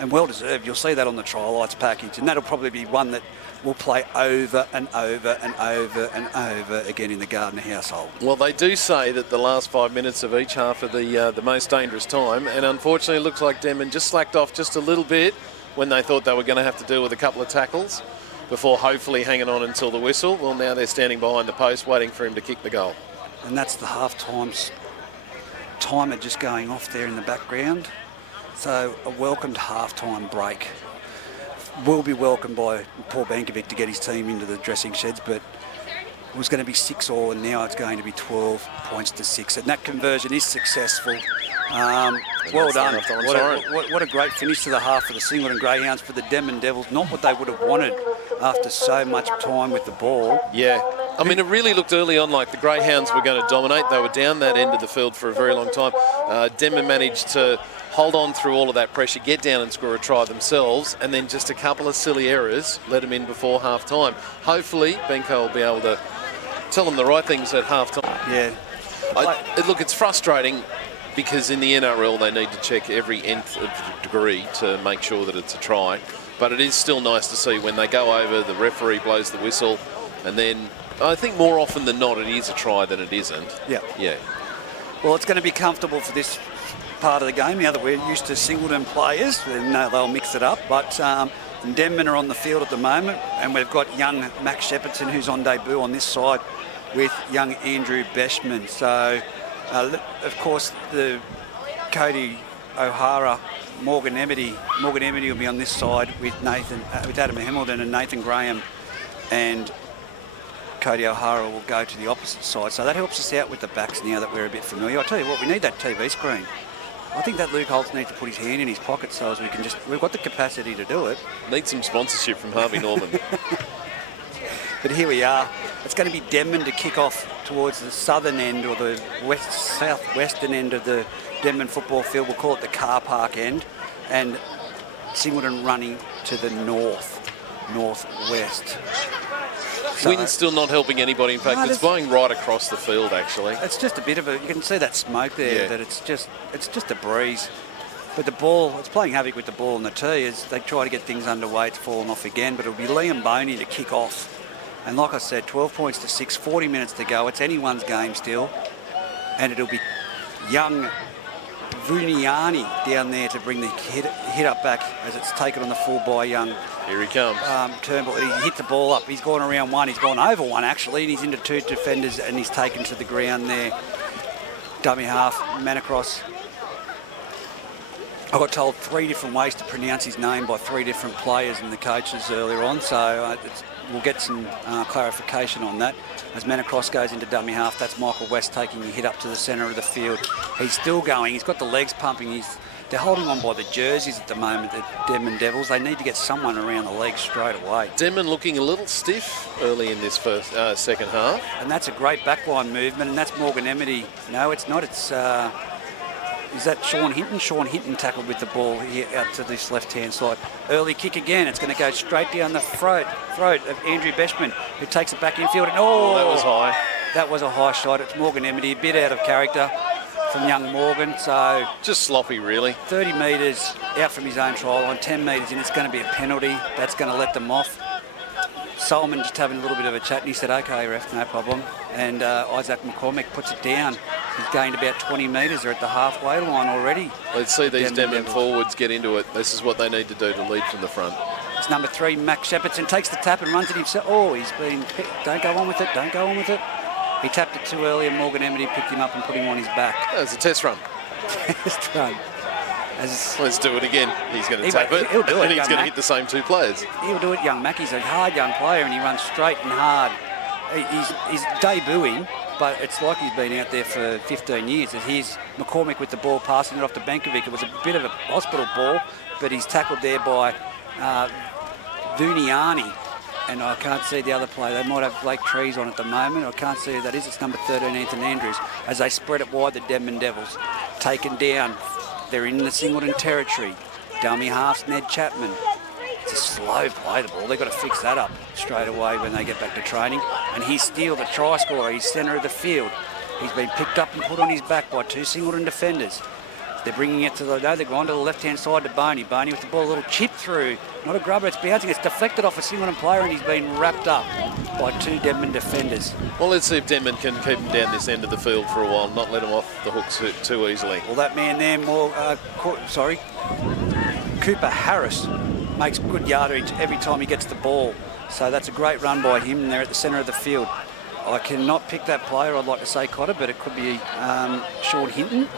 and well-deserved. You'll see that on the trial lights package, and that'll probably be one that will play over and over and over and over again in the Gardner household. Well, they do say that the last 5 minutes of each half are the most dangerous time, and unfortunately it looks like Denman just slacked off just a little bit when they thought they were going to have to deal with a couple of tackles before hopefully hanging on until the whistle. Well, now they're standing behind the post waiting for him to kick the goal. And that's the half-time's timer just going off there in the background. So a welcomed half-time break. Will be welcomed by Paul Benkovic to get his team into the dressing sheds, but it was going to be 6-all, and now it's going to be 12 points to 6. And that conversion is successful. Well done. What a great finish to the half for the Singleton Greyhounds, for the Denman Devils. Not what they would have wanted after so much time with the ball. Yeah. I mean, it really looked early on like the Greyhounds were going to dominate. They were down that end of the field for a very long time. Denman managed to hold on through all of that pressure, get down and score a try themselves, and then just a couple of silly errors let them in before half-time. Hopefully, Benko will be able to tell them the right things at half-time. Yeah. Look, it's frustrating. because in the NRL they need to check every nth of degree to make sure that it's a try. But it is still nice to see when they go over, the referee blows the whistle, and then I think more often than not it is a try than it isn't. Yeah. Yeah. Well, it's going to be comfortable for this part of the game now that we're used to Singleton players, and they'll mix it up. But Denman are on the field at the moment, and we've got young Max Shepardson, who's on debut on this side, with young Andrew Beshman. So, of course, the Cody O'Hara, Morgan Emity will be on this side with Adam Hamilton and Nathan Graham, and Cody O'Hara will go to the opposite side. So that helps us out with the backs now that we're a bit familiar. I'll tell you what, we need that TV screen. I think that Luke Holtz needs to put his hand in his pocket so as we've got the capacity to do it. Need some sponsorship from Harvey Norman. But here we are. It's going to be Denman to kick off towards the southern end or the southwestern end of the Denman football field. We'll call it the car park end. And Singleton running to the northwest. So, wind's still not helping anybody. In fact, it's blowing right across the field, actually. It's just a bit of you can see that smoke there, that it's just a breeze. But the ball, it's playing havoc with the ball and the tee as they try to get things underway. It's fallen off again, but it'll be Liam Boney to kick off. And like I said, 12 points to 6, 40 minutes to go. It's anyone's game still. And it'll be young Vuniani down there to bring the hit up back as it's taken on the full by young. Here he comes. Turnbull. He hit the ball up. He's gone around one. He's gone over one, actually, and he's into two defenders, and he's taken to the ground there. Dummy half, Manacross. I got told 3 different ways to pronounce his name by 3 different players and the coaches earlier on, so we'll get some clarification on that. As Manacross goes into dummy half, that's Michael West taking a hit up to the centre of the field. He's still going. He's got the legs pumping. They're holding on by the jerseys at the moment, the Denman Devils. They need to get someone around the legs straight away. Denman looking a little stiff early in this second half. And that's a great backline movement, and that's Morgan Emity. No, it's not. It's is that Sean Hinton? Sean Hinton tackled with the ball here out to this left-hand side. Early kick again. It's going to go straight down the throat of Andrew Beshman, who takes it back infield. And that was high. That was a high shot. It's Morgan Emity, a bit out of character from young Morgan. So just sloppy, really. 30 metres out from his own try line, 10 metres in. It's going to be a penalty. That's going to let them off. Solomon just having a little bit of a chat, and he said, "Okay, ref, no problem." And Isaac McCormick puts it down. He's gained about 20 metres. They're at the halfway line already. Let's see these Denman forwards get into it. This is what they need to do to lead from the front. It's number 3, Max Shepardson, takes the tap and runs it himself. Oh, he's been picked. Don't go on with it. Don't go on with it. He tapped it too early, and Morgan Emity picked him up and put him on his back. It's a test run. Test run. Let's do it again. He's going to tap it, he'll do it, and he's going to hit the same 2 players. He'll do it, young Mac. He's a hard young player, and he runs straight and hard. He's debuting, but it's like he's been out there for 15 years. Here's McCormick with the ball, passing it off to Bankovic. It was a bit of a hospital ball, but he's tackled there by Vuniani. And I can't see the other player. They might have Blake Trees on at the moment. I can't see who that is. It's number 13, Ethan Andrews. As they spread it wide, the Denman Devils taken down. They're in the Singleton territory. Dummy halves, Ned Chapman. It's a slow play, the ball. They've got to fix that up straight away when they get back to training. And he's Steele, the try scorer. He's centre of the field. He's been picked up and put on his back by 2 Singleton defenders. They're bringing it to they're going to the left-hand side to Boney. Boney with the ball, a little chip through. Not a grubber, it's bouncing. It's deflected off a Singleton player, and he's been wrapped up by 2 Denman defenders. Well, let's see if Denman can keep him down this end of the field for a while, not let him off the hook too easily. Well, that man there, Cooper Harris, makes good yardage every time he gets the ball. So that's a great run by him, and they're at the centre of the field. I cannot pick that player, I'd like to say Cotter, but it could be Sean Hinton.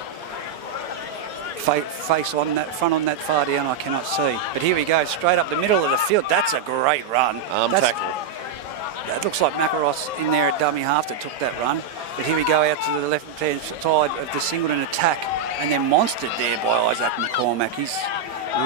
Face on that, front on that far down, I cannot see. But here we go, straight up the middle of the field. That's a great run. Tackle. That looks like Macaros in there at dummy half that took that run. But here we go out to the left-hand side of the Singleton attack, and they're monstered there by Isaac McCormack. He's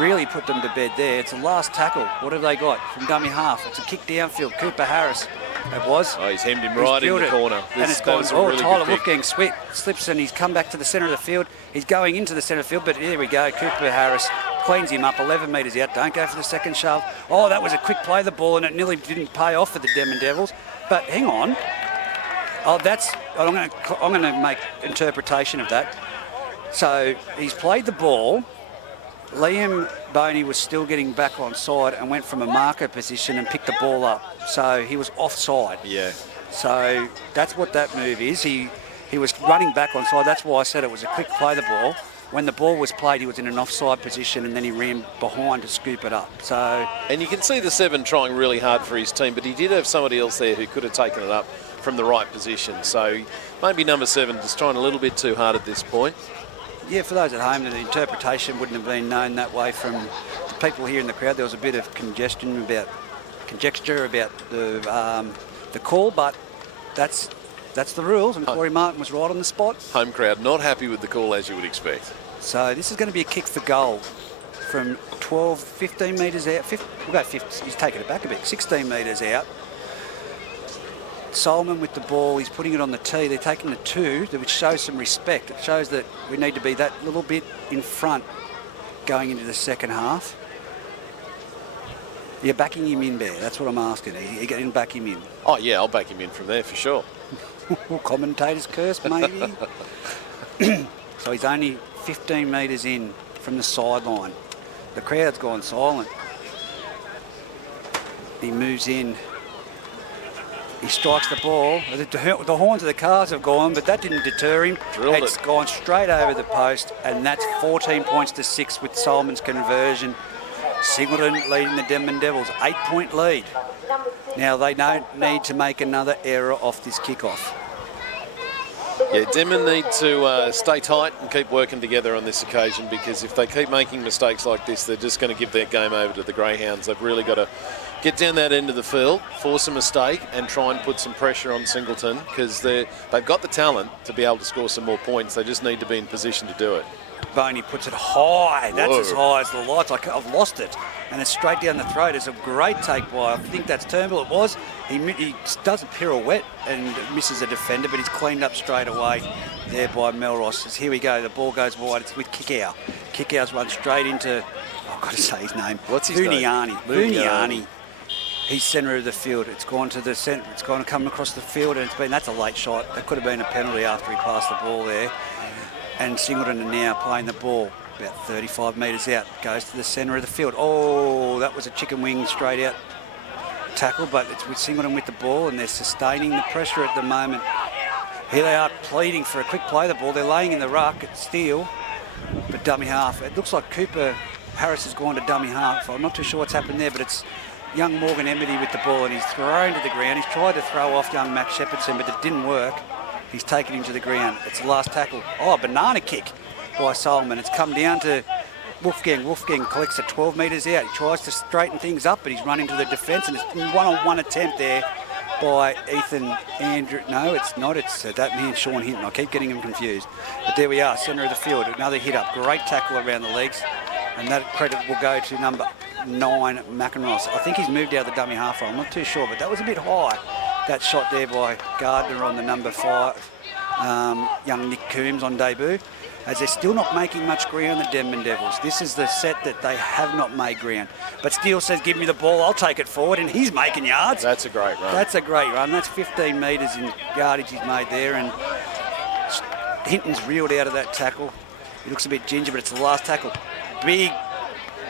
really put them to bed there. It's the last tackle. What have they got from dummy half? It's a kick downfield. Cooper Harris. It was. Oh, he's hemmed him right in the corner. And it's gone. Tyler Wolfgang slips and he's come back to the centre of the field. He's going into the centre of the field, but here we go. Cooper Harris cleans him up 11 metres out. Don't go for the second shove. Oh, that was a quick play, the ball, and it nearly didn't pay off for the Denman Devils. But hang on. Oh, I'm going to make interpretation of that. So he's played the ball. Liam Boney was still getting back on side and went from a marker position and picked the ball up. So he was offside. Yeah. So that's what that move is. He was running back on side. That's why I said it was a quick play the ball. When the ball was played, he was in an offside position and then he ran behind to scoop it up. So, and you can see the 7 trying really hard for his team, but he did have somebody else there who could have taken it up from the right position. So maybe number 7 just trying a little bit too hard at this point. Yeah, for those at home, the interpretation wouldn't have been known that way from the people here in the crowd. There was a bit of conjecture about the call, but that's the rules, and Corey Martin was right on the spot. Home crowd not happy with the call, as you would expect. So this is going to be a kick for goal from 12, 15 metres out. We'll go 15, he's taken it back a bit, 16 metres out. Solomon with the ball, he's putting it on the tee. They're taking the 2, which shows some respect. It shows that we need to be that little bit in front going into the second half. You're backing him in there, that's what I'm asking. Are you going to back him in? Oh, yeah, I'll back him in from there for sure. Commentator's curse, maybe. So he's only 15 metres in from the sideline. The crowd's gone silent. He moves in. He strikes the ball. The horns of the cars have gone, but that didn't deter him. It's gone straight over the post, and that's 14 points to 6 with Solomon's conversion. Singleton leading the Denman Devils, 8-point lead. Now they don't need to make another error off this kickoff. Yeah, Denman need to stay tight and keep working together on this occasion, because if they keep making mistakes like this, they're just going to give their game over to the Greyhounds. They've really got to get down that end of the field, force a mistake, and try and put some pressure on Singleton, because they've got the talent to be able to score some more points. They just need to be in position to do it. Boney puts it high. That's Whoa. As high as the lights. I've lost it. And it's straight down the throat. It's a great take by, I think that's Turnbull it was. He does a pirouette and misses a defender, but he's cleaned up straight away there by Melross. Here we go. The ball goes wide. It's with Kickow. Kickows run straight into, I've got to say his name. What's his name? Funiani. He's centre of the field. It's gone to the centre. It's gone to come across the field, and that's a late shot. That could have been a penalty after he passed the ball there. And Singleton are now playing the ball about 35 metres out. Goes to the centre of the field. Oh, that was a chicken wing straight out tackle, but it's with Singleton with the ball, and they're sustaining the pressure at the moment. Here they are pleading for a quick play the ball. They're laying in the ruck at Steele, but dummy half. It looks like Cooper Harris has gone to dummy half. I'm not too sure what's happened there, but it's young Morgan Emity with the ball, and he's thrown to the ground. He's tried to throw off young Max Shepherdson, but it didn't work. He's taken him to the ground. It's the last tackle. Oh, a banana kick by Solomon. It's come down to Wolfgang. Wolfgang collects it 12 metres out. He tries to straighten things up, but he's running to the defence, and it's one-on-one attempt there by Ethan Andrew. No, it's not. It's that man, Sean Hinton. I keep getting him confused. But there we are, centre of the field. Another hit up. Great tackle around the legs. And that credit will go to number 9, McInross. I think he's moved out of the dummy half roll. I'm not too sure, but that was a bit high. That shot there by Gardner on the number 5, young Nick Coombs on debut. As they're still not making much ground, the Denman Devils. This is the set that they have not made ground. But Steele says, give me the ball, I'll take it forward, and he's making yards. That's a great run. That's a great run. That's 15 metres in yardage he's made there, and Hinton's reeled out of that tackle. He looks a bit ginger, but it's the last tackle. Big,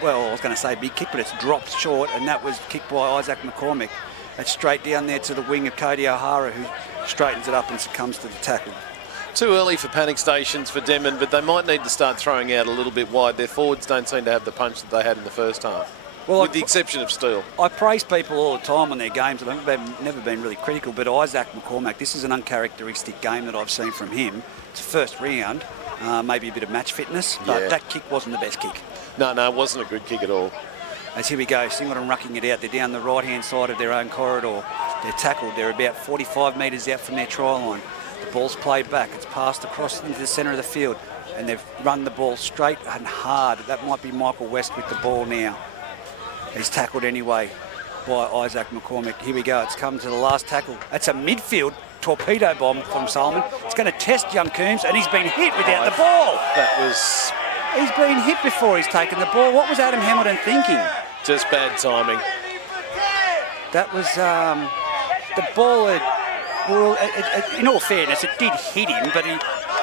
well, I was going to say big kick, but it's dropped short, and that was kicked by Isaac McCormick. It's straight down there to the wing of Cody O'Hara, who straightens it up and succumbs to the tackle. Too early for panic stations for Denman, but they might need to start throwing out a little bit wide. Their forwards don't seem to have the punch that they had in the first half, with the exception of Steele. I praise people all the time on their games, and I've never been really critical, but Isaac McCormack, this is an uncharacteristic game that I've seen from him. It's the first round, maybe a bit of match fitness, but that kick wasn't the best kick. No, it wasn't a good kick at all. As here we go, Singleton rucking it out. They're down the right-hand side of their own corridor. They're tackled. They're about 45 metres out from their try line. The ball's played back. It's passed across into the centre of the field, and they've run the ball straight and hard. That might be Michael West with the ball now. He's tackled anyway by Isaac McCormick. Here we go. It's come to the last tackle. That's a midfield torpedo bomb from Solomon. It's going to test young Coombs, and he's been hit without the ball. That was... He's been hit before he's taken the ball. What was Adam Hamilton thinking? Just bad timing. That was the ball. Well, in all fairness, it did hit him, but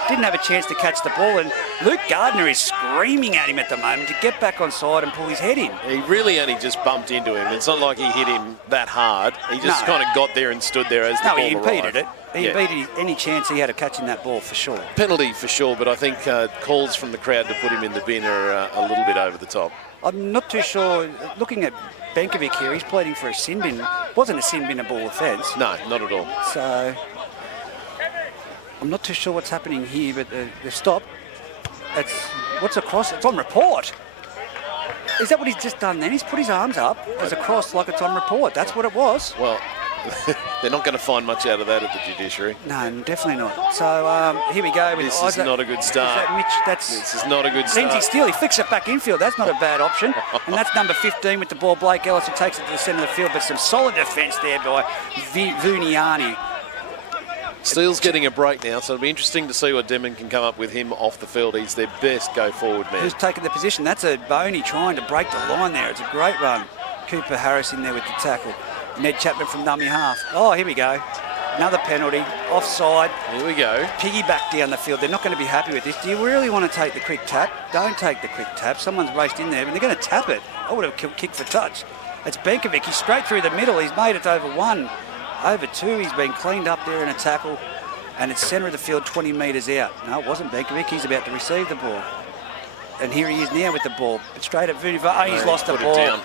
didn't have a chance to catch the ball, and Luke Gardner is screaming at him at the moment to get back on side and pull his head in. He really only just bumped into him. It's not like he hit him that hard. He just kind of got there and stood there as the ball arrived. No, he impeded it. He impeded any chance he had of catching that ball, for sure. Penalty for sure, but I think calls from the crowd to put him in the bin are a little bit over the top. I'm not too sure. Looking at Benkovic here, he's pleading for a sin bin. Wasn't a sin binable offence. No, not at all. So I'm not too sure what's happening here, but the stop. What's across? It's on report. Is that what he's just done then? He's put his arms up as a cross like it's on report. That's what it was. Well, they're not going to find much out of that at the judiciary. No, definitely not. So here we go. With this is not a good start. This is not a good start. Lindsay Steele, he flicks it back infield. That's not a bad option. And that's number 15 with the ball. Blake Ellis, who takes it to the centre of the field. But some solid defence there by Vuniani. Steele's getting a break now, so it'll be interesting to see what Denman can come up with him off the field. He's their best go-forward man. Who's taken the position? That's a Boney trying to break the line there. It's a great run. Cooper Harris in there with the tackle. Ned Chapman from dummy half. Oh, here we go. Another penalty. Offside. Here we go. Piggyback down the field. They're not going to be happy with this. Do you really want to take the quick tap? Don't take the quick tap. Someone's raced in there, and they're going to tap it. I would have kicked for touch. It's Benkovic. He's straight through the middle. He's made it over one. Over two. He's been cleaned up there in a tackle. And it's centre of the field, 20 metres out. No, it wasn't Benkovic. He's about to receive the ball. And here he is now with the ball. But straight at Vuniani. Oh, he's lost the ball.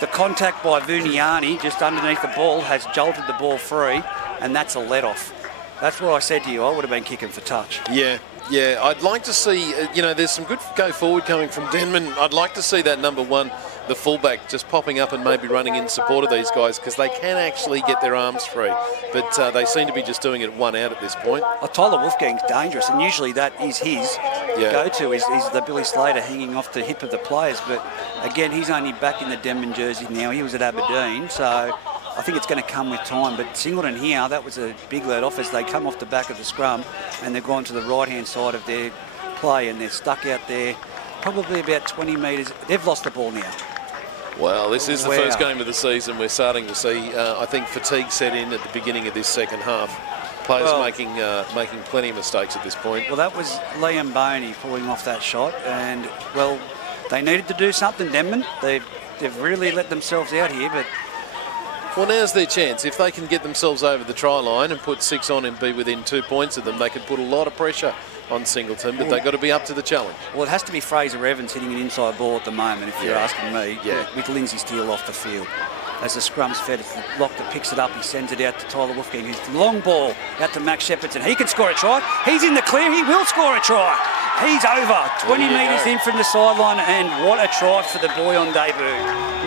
The contact by Vuniani just underneath the ball has jolted the ball free, and that's a let-off. That's what I said to you. I would have been kicking for touch. Yeah. I'd like to see, there's some good go-forward coming from Denman. I'd like to see that number one, the fullback, just popping up and maybe running in support of these guys, because they can actually get their arms free. But they seem to be just doing it one out at this point. Tyler Wolfgang's dangerous, and usually that is his go-to, is the Billy Slater hanging off the hip of the players. But again, he's only back in the Denman jersey now. He was at Aberdeen, so I think it's going to come with time. But Singleton here, that was a big let-off as they come off the back of the scrum, and they've gone to the right-hand side of their play, and they're stuck out there probably about 20 metres. They've lost the ball now. Well, this is the first game of the season. We're starting to see, I think, fatigue set in at the beginning of this second half. Players making plenty of mistakes at this point. Well, that was Liam Boney pulling off that shot, and, well, they needed to do something, Denman. They've really let themselves out here, but... Well, now's their chance. If they can get themselves over the try line and put 6 on and be within 2 points of them, they could put a lot of pressure on Singleton, but they've got to be up to the challenge. Well, it has to be Fraser Evans hitting an inside ball at the moment, if you're asking me, with Lindsay Steele off the field. As the scrum's fed, it's the lock that picks it up. He sends it out to Tyler Wolfgang, who's long ball out to Max Shepardson. He can score a try. He's in the clear. He will score a try. He's over 20 metres in from the sideline, and what a try for the boy on debut.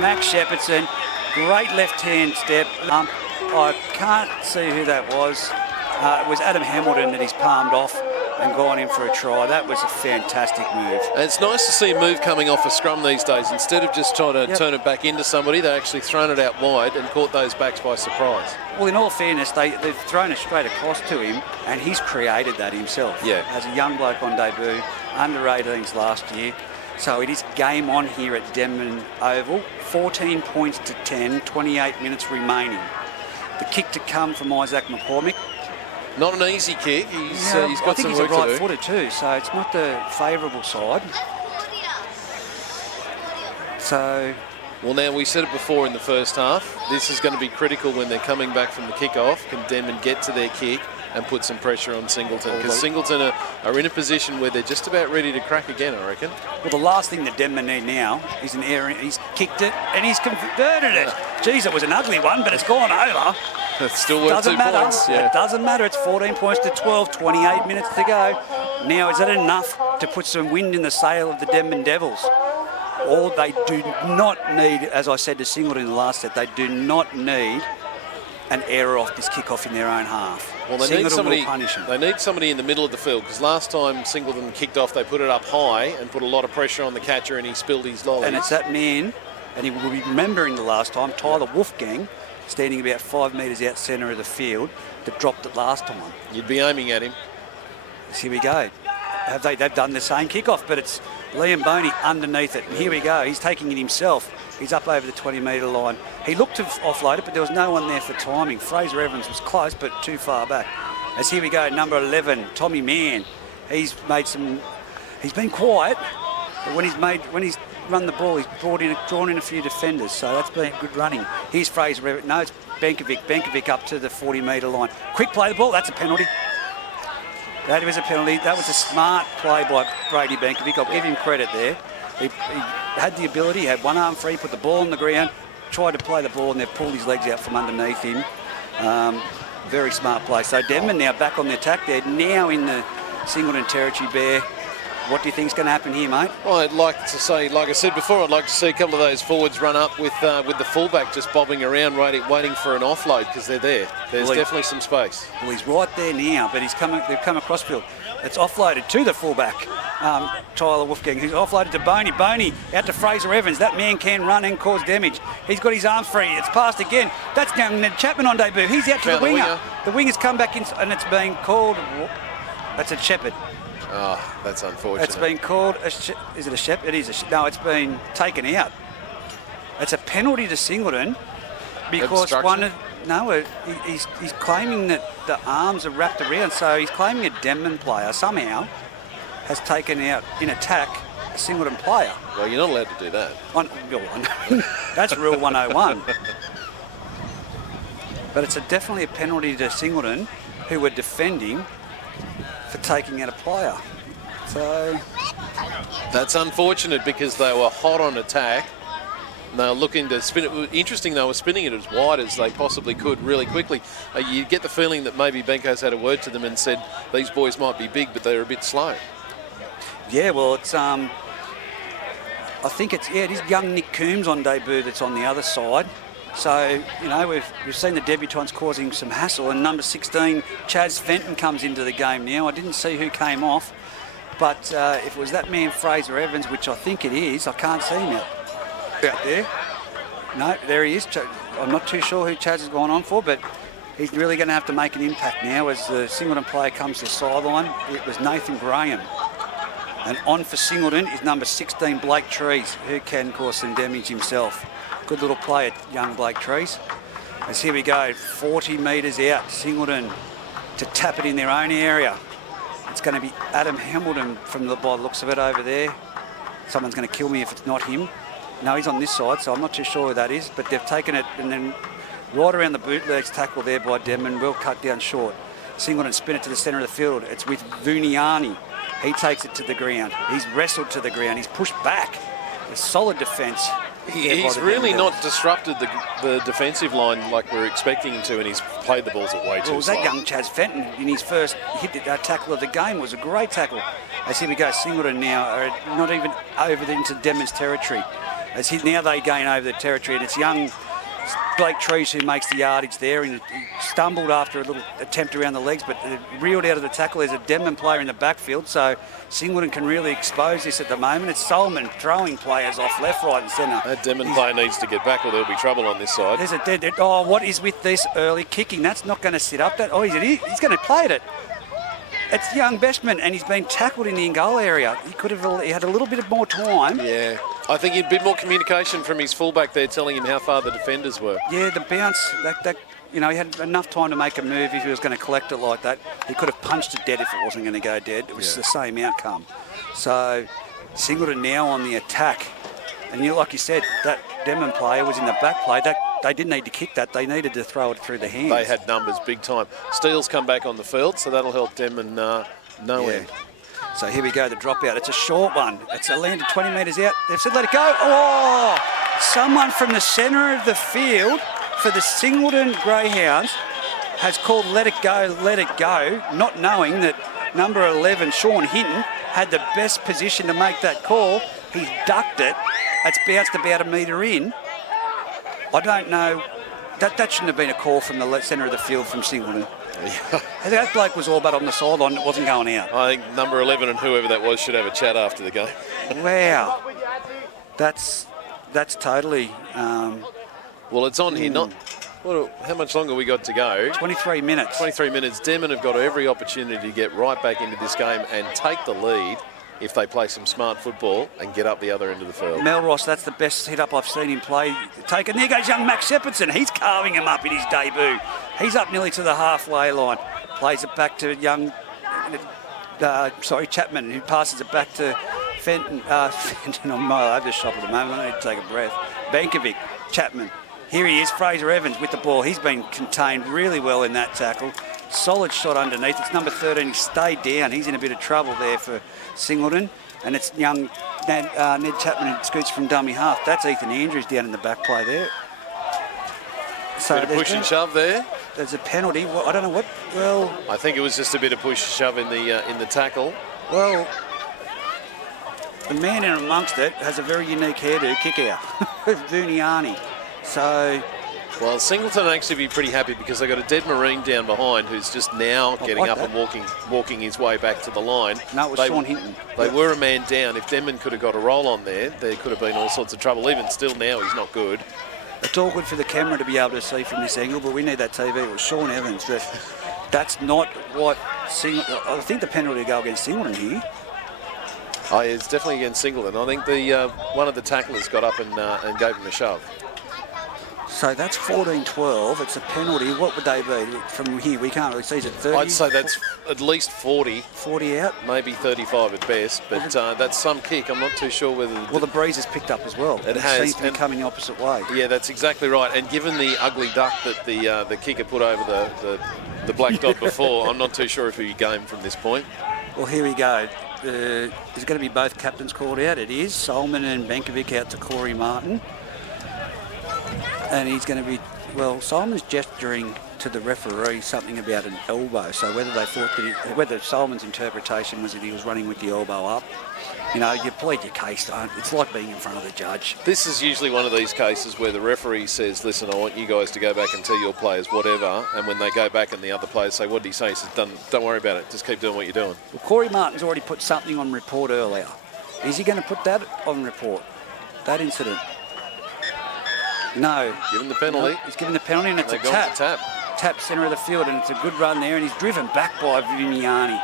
Max Shepardson, great left-hand step. I can't see who that was. It was Adam Hamilton that he's palmed off and gone in for a try. That was a fantastic move. And it's nice to see a move coming off a scrum these days. Instead of just trying to turn it back into somebody, they've actually thrown it out wide and caught those backs by surprise. Well, in all fairness, they've thrown it straight across to him, and he's created that himself. Yeah. As a young bloke on debut, under 18s last year. So it is game on here at Denman Oval. 14 points to 10, 28 minutes remaining. The kick to come from Isaac McCormick. Not an easy kick. He's got some work to do. I think he's a right footer too, so it's not the favourable side. So... Well, now, we said it before in the first half. This is going to be critical when they're coming back from the kick-off. Can Denman get to their kick and put some pressure on Singleton? Because Singleton are in a position where they're just about ready to crack again, I reckon. Well, the last thing that Denman need now is an error. He's kicked it and he's converted it. Geez, it was an ugly one, but it's gone over. It's still worth 2 points. Yeah. It doesn't matter. It's 14 points to 12, 28 minutes to go. Now, is that enough to put some wind in the sail of the Denman Devils? Or they do not need, as I said to Singleton in the last set, they do not need an error off this kick-off in their own half. Well, they need somebody. They need somebody in the middle of the field, because last time Singleton kicked off, they put it up high and put a lot of pressure on the catcher, and he spilled his lollies. And it's that man, and he will be remembering the last time, Tyler Wolfgang, standing about 5 metres out centre of the field, that dropped it last time. You'd be aiming at him. So here we go. They've done the same kick-off, but it's Liam Boney underneath it. And here we go. He's taking it himself. He's up over the 20-metre line. He looked to offload it, but there was no one there for timing. Fraser Evans was close, but too far back. As here we go, number 11, Tommy Mann. He's been quiet, but when he's run the ball, he's drawn in a few defenders. So that's been good running. Here's Fraser Everett. No, it's Benkovic. Benkovic up to the 40-metre line. Quick play the ball. That's a penalty. That was a penalty. That was a smart play by Brady Benkovic. I'll give him credit there. He had the ability. He had one arm free, put the ball on the ground, tried to play the ball, and they've pulled his legs out from underneath him. Very smart play. So Denman now back on the attack. They're now in the Singleton territory, Bear. What do you think's going to happen here, mate? Well, I'd like to say, like I said before, I'd like to see a couple of those forwards run up with the fullback just bobbing around, waiting for an offload because they're there. There's definitely some space. Well, he's right there now, but they've come across field. It's offloaded to the fullback, Tyler Wolfgang, who's offloaded to Boney. Boney out to Fraser Evans. That man can run and cause damage. He's got his arms free. It's passed again. That's now Ned Chapman on debut. He's out to the winger. The winger's come back in, and it's been called. That's a Shepherd. Oh, that's unfortunate. It's been called. Is it a Shepherd? It is a. No, it's been taken out. It's a penalty to Singleton because he's claiming that the arms are wrapped around. So he's claiming a Denman player somehow has taken out in attack a Singleton player. Well, you're not allowed to do that. That's Rule 101. But it's definitely a penalty to Singleton, who were defending, for taking out a player. So that's unfortunate because they were hot on attack. They were looking to spin it. Interesting, they were spinning it as wide as they possibly could really quickly. You get the feeling that maybe Benko's had a word to them and said these boys might be big, but they're a bit slow. Yeah, well, it's I think it is young Nick Coombs on debut that's on the other side. So, we've seen the debutants causing some hassle, and number 16, Chaz Fenton, comes into the game now. I didn't see who came off, but if it was that man Fraser Evans, which I think it is, I can't see him out there. No, there he is. I'm not too sure who Chaz has gone on for, but he's really going to have to make an impact now as the Singleton player comes to the sideline. It was Nathan Graham. And on for Singleton is number 16, Blake Trees, who can cause some damage himself. Good little play at young Blake Trees. As here we go, 40 metres out, Singleton to tap it in their own area. It's going to be Adam Hamilton by the looks of it over there. Someone's going to kill me if it's not him. No, he's on this side, so I'm not too sure who that is, but they've taken it and then right around the bootlegs tackle there by Denman, well cut down short. Singleton spin it to the centre of the field. It's with Vuniani. He takes it to the ground. He's wrestled to the ground. He's pushed back. A solid defence. He's really not disrupted the defensive line like we're expecting him to, and he's played the balls at way too slow. That young Chaz Fenton in his first tackle of the game was a great tackle. As here we go, Singleton now are not even over into Denman's territory. Now they gain over the territory, and it's young Blake Trees who makes the yardage there. He stumbled after a little attempt around the legs, but reeled out of the tackle. There's a Denman player in the backfield, so Singleton can really expose this at the moment. It's Solomon throwing players off left, right and centre. That Denman player needs to get back or there'll be trouble on this side. There's a dead. What is with this early kicking? That's not going to sit up. He's going to play it. It's young Bestman, and he's been tackled in the in-goal area. He had a little bit of more time. Yeah, I think a bit more communication from his fullback there, telling him how far the defenders were. Yeah, the bounce, he had enough time to make a move if he was going to collect it like that. He could have punched it dead if it wasn't going to go dead. It was the same outcome. So Singleton now on the attack. And like you said, that Denman player was in the back play. They didn't need to kick that. They needed to throw it through the hands. They had numbers big time. Steele's come back on the field, so that'll help Denman end. So here we go, the dropout. It's a short one. It's landed 20 metres out. They've said let it go. Oh! Someone from the centre of the field for the Singleton Greyhounds has called let it go, not knowing that number 11, Sean Hinton, had the best position to make that call. He's ducked it. It's bounced about a metre in. I don't know. That shouldn't have been a call from the centre of the field from Singleton. Yeah. That bloke was all but on the sideline. It wasn't going out. I think number 11 and whoever that was should have a chat after the game. Wow. That's totally... well, it's on here. How much longer we got to go? 23 minutes. 23 minutes. Denman have got every opportunity to get right back into this game and take the lead if they play some smart football and get up the other end of the field. Melross, that's the best hit-up I've seen him play. Taken. There goes young Max Shepardson. He's carving him up in his debut. He's up nearly to the halfway line. Plays it back to young Chapman, who passes it back to Fenton. Fenton, I'm over the shop at the moment. I need to take a breath. Bankovic, Chapman. Here he is, Fraser Evans with the ball. He's been contained really well in that tackle. Solid shot underneath. It's number 13. He stayed down. He's in a bit of trouble there for Singleton. And it's young Ned Chapman who scoots from dummy half. That's Ethan Andrews down in the back play there. So bit of push and shove there. There's a penalty. Well, I don't know what. Well, I think it was just a bit of push and shove in the tackle. Well, the man in amongst it has a very unique hairdo, kick out, Vuniani. So, well, Singleton will actually be pretty happy because they got a dead Marine down behind who's just now getting up and walking his way back to the line. No, it was Sean Hinton. They were a man down. If Denman could have got a roll on there could have been all sorts of trouble. Even still now, he's not good. It's all good for the camera to be able to see from this angle, but we need that TV. It was Sean Evans. That's not what Singleton... I think the penalty will go against Singleton here. Oh, yeah, it's definitely against Singleton. I think the one of the tacklers got up and gave him a shove. So that's 14-12. It's a penalty. What would they be? From here, we can't really see. Is it 30? I'd say that's at least 40. 40 out? Maybe 35 at best, but that's some kick. I'm not too sure whether... Well, the breeze has picked up as well. It has. Seems to be coming the opposite way. Yeah, that's exactly right. And given the ugly duck that the kicker put over the black dot before, I'm not too sure if he'd game from this point. Well, here we go. There's going to be both captains called out. It is Solomon and Bankovic out to Corey Martin. And he's going to be, well, Solomon's gesturing to the referee something about an elbow. So whether they thought that whether Solomon's interpretation was that he was running with the elbow up, you know, you plead your case. It's like being in front of the judge. This is usually one of these cases where the referee says, listen, I want you guys to go back and tell your players whatever. And when they go back and the other players say, what did he say? He says, don't worry about it. Just keep doing what you're doing. Well, Corey Martin's already put something on report earlier. Is he going to put that on report, that incident? No. Given the penalty. No, he's given the penalty and it's a tap. Tap centre of the field and it's a good run there and he's driven back by Vuniani.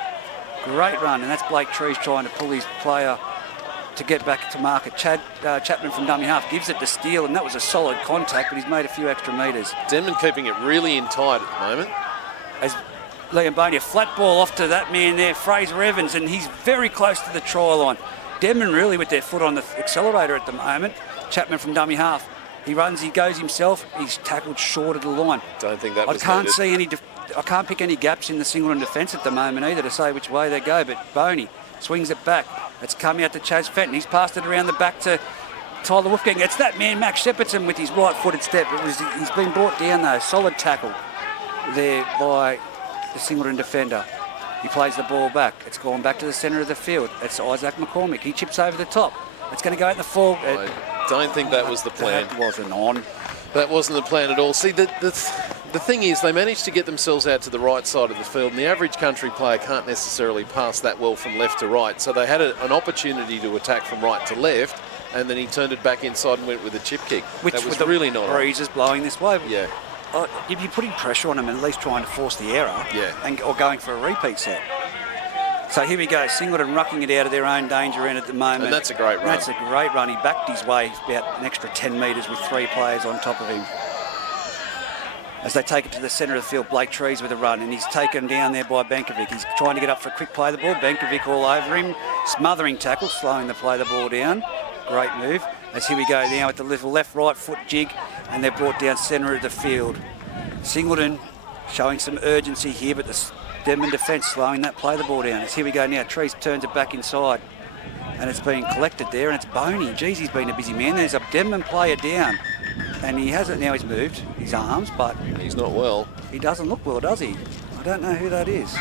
Great run and that's Blake Trees trying to pull his player to get back to market. Chapman from dummy half gives it to Steele and that was a solid contact but he's made a few extra metres. Denman keeping it really in tight at the moment. As Liam Boney, flat ball off to that man there, Fraser Evans, and he's very close to the try line. Denman really with their foot on the accelerator at the moment. Chapman from dummy half. He runs, he goes himself, he's tackled short of the line. Don't think that was I can't pick any gaps in the Singleton defence at the moment either to say which way they go, but Boney swings it back. It's coming out to Chaz Fenton. He's passed it around the back to Tyler Wolfgang. It's that man, Max Shepperton, with his right-footed step. He's been brought down though. Solid tackle there by the Singleton defender. He plays the ball back. It's gone back to the centre of the field. It's Isaac McCormick. He chips over the top. It's going to go out in the full. I don't think that was the plan. That wasn't on. That wasn't the plan at all. See, the thing is, they managed to get themselves out to the right side of the field, and the average country player can't necessarily pass that well from left to right. So they had an opportunity to attack from right to left, and then he turned it back inside and went with a chip kick. Which that was with really the not breezes blowing this way. Yeah. If you're putting pressure on him and at least trying to force the error, yeah, or going for a repeat set. So here we go, Singleton rucking it out of their own danger end at the moment. And that's a great run. That's a great run. He backed his way about an extra 10 metres with 3 players on top of him. As they take it to the centre of the field, Blake Trees with a run, and he's taken down there by Bankovic. He's trying to get up for a quick play of the ball. Bankovic all over him. Smothering tackle, slowing the play of the ball down. Great move. As here we go now with the little left-right foot jig, and they're brought down centre of the field. Singleton showing some urgency here, but the Denman defence slowing that play the ball down. As here we go now, Trees turns it back inside and it's being collected there and it's Boney. Geez, he's been a busy man. There's a Denman player down and he hasn't, now he's moved his arms, but he's not well. He doesn't look well, does he? I don't know who that is.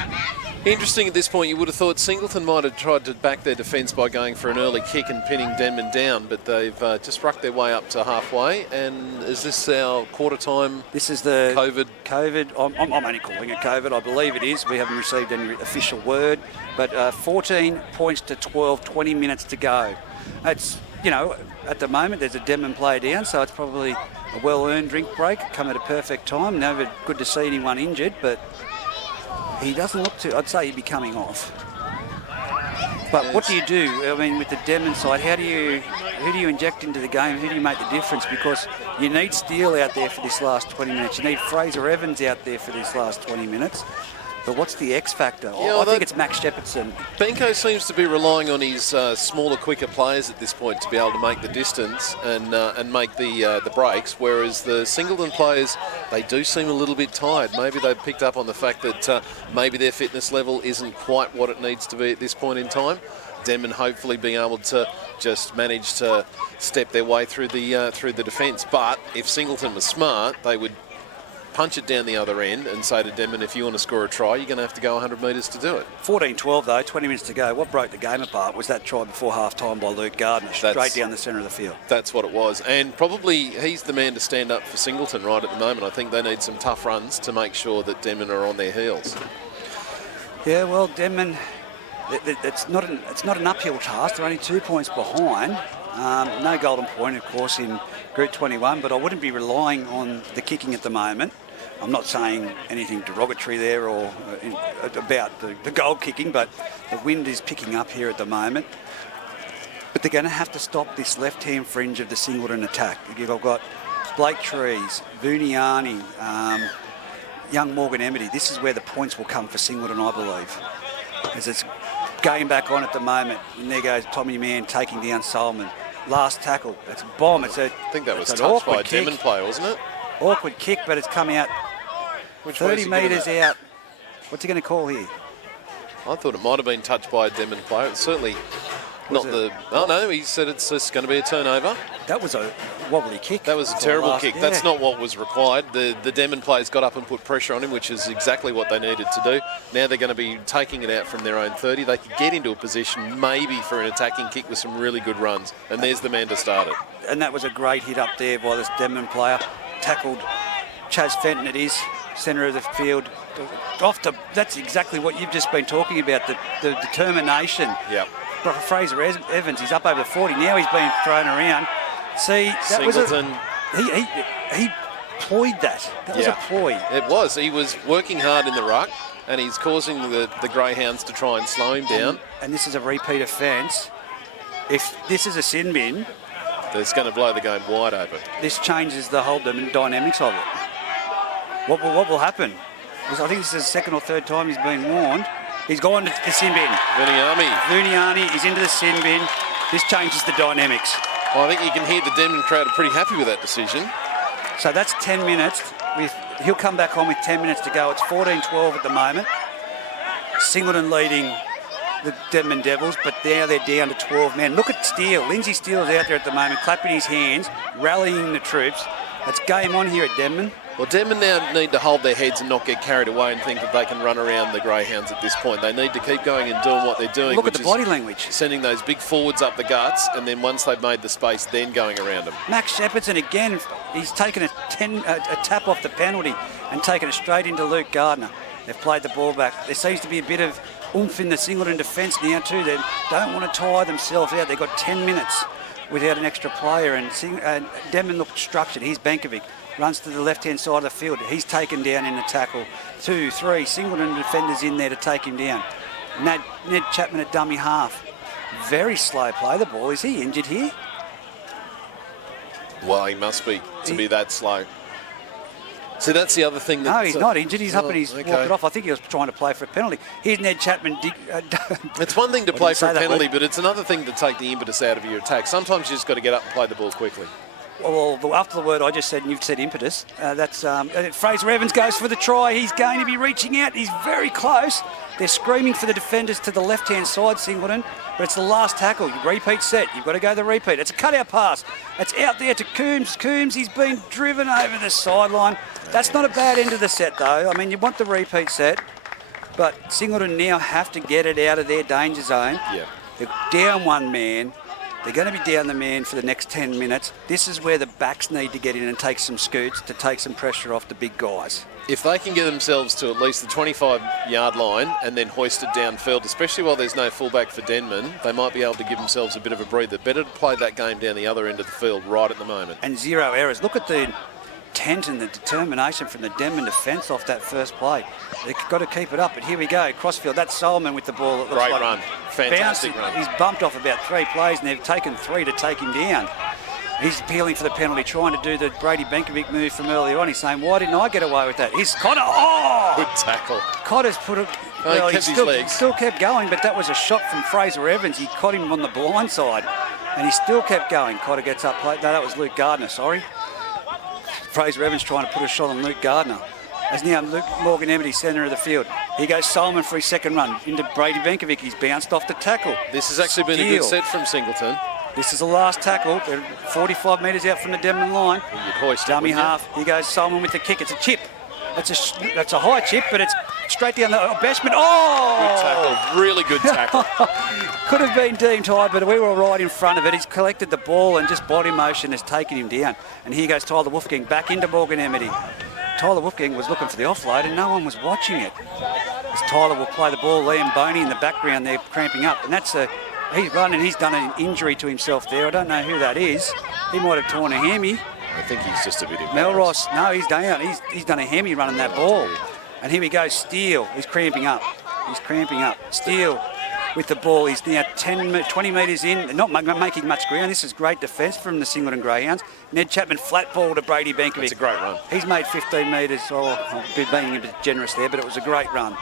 Interesting at this point, you would have thought Singleton might have tried to back their defence by going for an early kick and pinning Denman down, but they've just rucked their way up to halfway. And is this our quarter time? This is the COVID. I'm only calling it COVID. I believe it is. We haven't received any official word, but 14 points to 12, 20 minutes to go. It's, you know, at the moment there's a Denman player down, so it's probably a well-earned drink break. Come at a perfect time. Never good to see anyone injured, but he doesn't look to, I'd say he'd be coming off. But yes. What do you do? I mean, with the Denman side, who do you inject into the game? Who do you make the difference? Because you need Steele out there for this last 20 minutes. You need Fraser Evans out there for this last 20 minutes. But what's the X factor? Yeah, I think it's Max Shepardson. Benko seems to be relying on his smaller, quicker players at this point to be able to make the distance and make the breaks, whereas the Singleton players, they do seem a little bit tired. Maybe they've picked up on the fact that maybe their fitness level isn't quite what it needs to be at this point in time. Denman hopefully being able to just manage to step their way through the defence. But if Singleton was smart, they would punch it down the other end and say to Denman, if you want to score a try, you're going to have to go 100 metres to do it. 14-12 though, 20 minutes to go. What broke the game apart was that try before half-time by Luke Gardner, straight down the centre of the field. That's what it was. And probably he's the man to stand up for Singleton right at the moment. I think they need some tough runs to make sure that Denman are on their heels. Yeah, well, Denman, it's not an uphill task. They're only 2 points behind. No golden point, of course, in Group 21, but I wouldn't be relying on the kicking at the moment. I'm not saying anything derogatory there or about the goal kicking, but the wind is picking up here at the moment. But they're going to have to stop this left-hand fringe of the Singleton attack. You've got Blake Trees, Vuniani, young Morgan Emity. This is where the points will come for Singleton, I believe. As it's going back on at the moment, and there goes Tommy Mann taking down Solomon. Last tackle, it's a bomb. I think that was touched by a Denman player, wasn't it? Awkward kick, but it's coming out 30 metres out. What's he going to call here? I thought it might have been touched by a Denman player. It's certainly not the... Oh, no, he said it's just going to be a turnover. That was a wobbly kick. That was a terrible kick. Yeah. That's not what was required. The Denman players got up and put pressure on him, which is exactly what they needed to do. Now they're going to be taking it out from their own 30. They could get into a position maybe for an attacking kick with some really good runs. And there's the man to start it. And that was a great hit up there by this Denman player. Tackled Chaz Fenton, it is, centre of the field. That's exactly what you've just been talking about, the determination. Yeah. Fraser Evans, he's up over 40. Now he's being thrown around. See, that Singleton. He ployed that. That was a ploy. It was. He was working hard in the ruck, and he's causing the Greyhounds to try and slow him down. And this is a repeat offence. If this is a sin bin, that's going to blow the game wide open. This changes the whole dynamics of it. What will happen? Because I think this is the second or third time he's been warned. He's gone to the sin bin. Vuniani is into the sin bin. This changes the dynamics. Well, I think you can hear the Denman crowd are pretty happy with that decision. So that's 10 minutes. He'll come back on with 10 minutes to go. It's 14-12 at the moment. Singleton leading the Denman Devils, but now they're down to 12 men. Look at Steele. Lindsay Steele is out there at the moment, clapping his hands, rallying the troops. It's game on here at Denman. Well, Denman now need to hold their heads and not get carried away and think that they can run around the Greyhounds at this point. They need to keep going and doing what they're doing. Look at the body language. Sending those big forwards up the guts, and then once they've made the space, then going around them. Max Shepardson again, he's taken a tap off the penalty and taken it straight into Luke Gardner. They've played the ball back. There seems to be a bit of oomph in the Singleton defence now too. They don't want to tire themselves out. They've got 10 minutes without an extra player, and Denman looked structured. Here's Bankovic. Runs to the left-hand side of the field. He's taken down in the tackle. 2, 3 Singleton defenders in there to take him down. Ned Chapman at dummy half. Very slow play, the ball. Is he injured here? Well, he must be to be that slow. See, that's the other thing. No, he's not injured. He's up and he's walked it off. I think he was trying to play for a penalty. Here's Ned Chapman. It's one thing to play for a penalty, but it's another thing to take the impetus out of your attack. Sometimes you just got to get up and play the ball quickly. Well, after the word I just said, and you've said impetus, that's Fraser Evans goes for the try. He's going to be reaching out. He's very close. They're screaming for the defenders to the left-hand side, Singleton, but it's the last tackle. Repeat set. You've got to go the repeat. It's a cut-out pass. It's out there to Coombs. Coombs, he's been driven over the sideline. That's not a bad end of the set, though. I mean, you want the repeat set, but Singleton now have to get it out of their danger zone. Yeah. They're down one man. They're going to be down the man for the next 10 minutes. This is where the backs need to get in and take some scoots to take some pressure off the big guys. If they can get themselves to at least the 25-yard line and then hoist it downfield, especially while there's no fullback for Denman, they might be able to give themselves a bit of a breather. Better to play that game down the other end of the field right at the moment. And 0 errors. Look at the intent and the determination from the Denman defence off that first play. They've got to keep it up, but here we go. Crossfield, that's Solomon with the ball. It looks Great run. Fantastic run. He's bumped off about 3 plays and they've taken 3 to take him down. He's appealing for the penalty, trying to do the Brady Benkovic move from earlier on. He's saying, why didn't I get away with that? He's Cotter. Oh! Good tackle. Cotter's put it. Well, he kept his legs. Still kept going, but that was a shot from Fraser Evans. He caught him on the blind side, and he still kept going. Cotter gets up. No, that was Luke Gardner, sorry. Fraser Evans trying to put a shot on Luke Gardner. As now Luke Morgan Emity, centre of the field. Here goes Solomon for his second run into Brady Benkovic. He's bounced off the tackle. This has actually been a good set from Singleton. This is the last tackle. They're 45 metres out from the Denman line. Dummy half. Here goes Solomon with the kick. It's a chip. That's a high chip, but it's straight down the Bashman. Oh! Good tackle. Really good tackle. Could have been deemed high, but we were right in front of it. He's collected the ball and just body motion has taken him down. And here goes Tyler Wolfgang back into Morgan Emity. Tyler Wolfgang was looking for the offload and no one was watching it. As Tyler will play the ball, Liam Boney in the background there cramping up. And he's run and he's done an injury to himself there. I don't know who that is. He might have torn a hammy. I think he's just a bit embarrassed. Melross, no, he's down. He's done a hammy running that ball. And here we go, Steele. He's cramping up. Steele with the ball. He's now 20 metres in, not making much ground. This is great defence from the Singleton Greyhounds. Ned Chapman flat ball to Brady Benkovic. It's a great run. He's made 15 metres. I've been being a bit generous there, but it was a great run.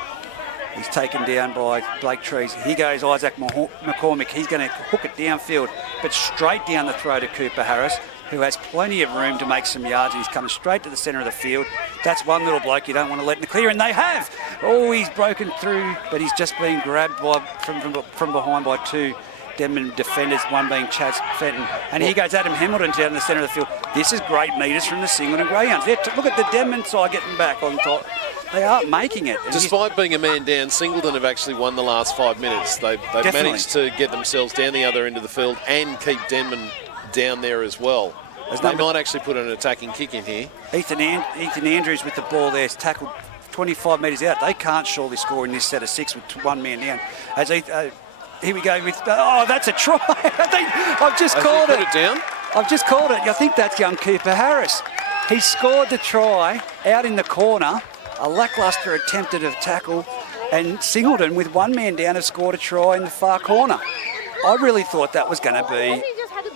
He's taken down by Blake Trees. Here goes Isaac McCormick. He's going to hook it downfield, but straight down the throw to Cooper Harris, who has plenty of room to make some yards, and he's coming straight to the centre of the field. That's one little bloke you don't want to let in the clear, and they have. Oh, he's broken through, but he's just been grabbed from behind by two Denman defenders, one being Chaz Fenton. And here goes Adam Hamilton down the centre of the field. This is great metres from the Singleton Greyhounds. Look at the Denman side getting back on top. They are making it. Despite being a man down, Singleton have actually won the last 5 minutes. They've managed to get themselves down the other end of the field and keep Denman down there as well. They might actually put an attacking kick in here. Ethan Andrews with the ball there is tackled 25 metres out. They can't surely score in this set of 6 with one man down. Here we go with... that's a try. I've just called it. I've just called it. I think that's young Cooper Harris. He scored the try out in the corner. A lacklustre attempted a tackle, and Singleton, with one man down, have scored a try in the far corner. I really thought that was going to be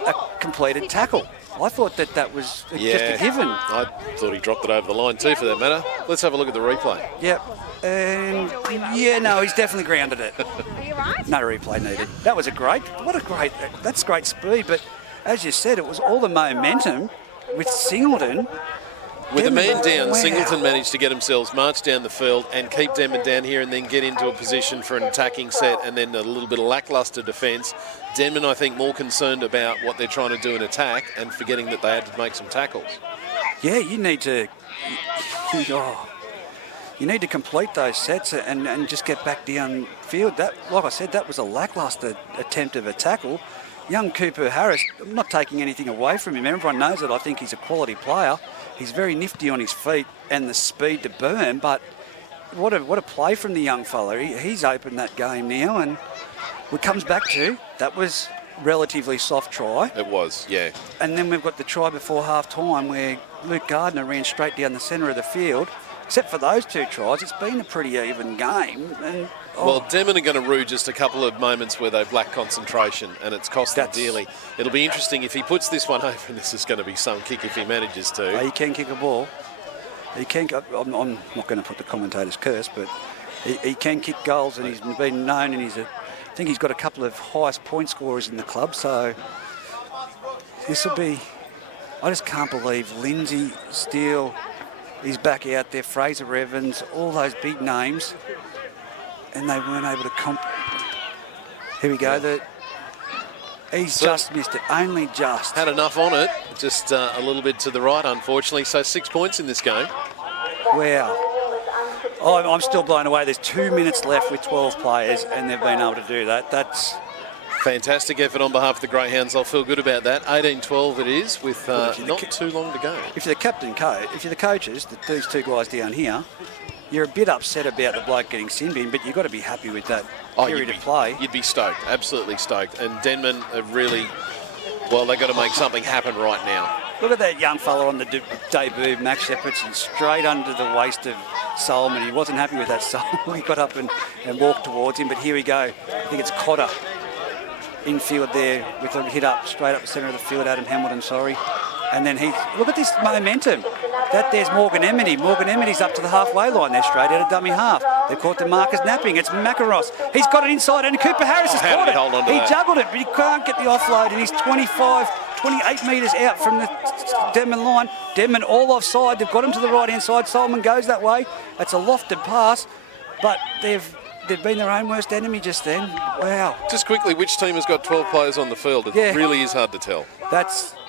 a completed tackle. I thought that was just a given. I thought he dropped it over the line too, for that matter. Let's have a look at the replay. Yep. And he's definitely grounded it. Are you right? No replay needed. That was that's great speed. But as you said, it was all the momentum with Singleton. With a man down, Singleton managed to get themselves march down the field and keep Denman down here and then get into a position for an attacking set and then a little bit of lacklustre defence. Denman, I think, more concerned about what they're trying to do in attack and forgetting that they had to make some tackles. Yeah, you need to complete those sets and just get back downfield. That, like I said, that was a lacklustre attempt of a tackle. Young Cooper Harris, I'm not taking anything away from him. Everyone knows that I think he's a quality player. He's very nifty on his feet and the speed to burn, but what a play from the young fella. He's opened that game now, and it comes back to that was relatively soft try. It was, yeah. And then we've got the try before half-time where Luke Gardner ran straight down the centre of the field. Except for those two tries, it's been a pretty even game. Well, Denman are going to rue just a couple of moments where they've lacked concentration, and it's cost them dearly. It'll be interesting if he puts this one over, and this is going to be some kick if he manages to. He can kick a ball. He can. I'm not going to put the commentator's curse, but he can kick goals, and he's been known, and I think he's got a couple of highest point scorers in the club. So this will be. I just can't believe Lindsay, Steele. He's back out there, Fraser Evans, all those big names, and they weren't able to Here we go. He's just missed it, only just. Had enough on it, just a little bit to the right, unfortunately. So 6 points in this game. Wow. I'm still blown away. There's 2 minutes left with 12 players, and they've been able to do that. That's... Fantastic effort on behalf of the Greyhounds. I'll feel good about that. 18-12 it is with not too long to go. If you're the coaches, these two guys down here, you're a bit upset about the bloke getting sin bin, but you've got to be happy with that period of play. You'd be stoked, absolutely stoked. And Denman have really, they've got to make something happen right now. Look at that young fella on the debut, Max Shepardson, straight under the waist of Solomon. He wasn't happy with that Solomon. He got up and walked towards him, but here we go. I think it's Cotter. infield there with a hit up, straight up the centre of the field, Adam Hamilton, sorry. And then look at this momentum. There's Morgan Emity. Morgan Emity's up to the halfway line there, straight out of dummy half. They've caught the Marcus napping. It's Macaros. He's got it inside, and Cooper Harris has caught it. He juggled it, but he can't get the offload, and he's 28 metres out from the Denman line. Denman all offside. They've got him to the right-hand side. Solomon goes that way. That's a lofted pass, but they've been their own worst enemy just then. Wow. Just quickly, which team has got 12 players on the field? It really is hard to tell.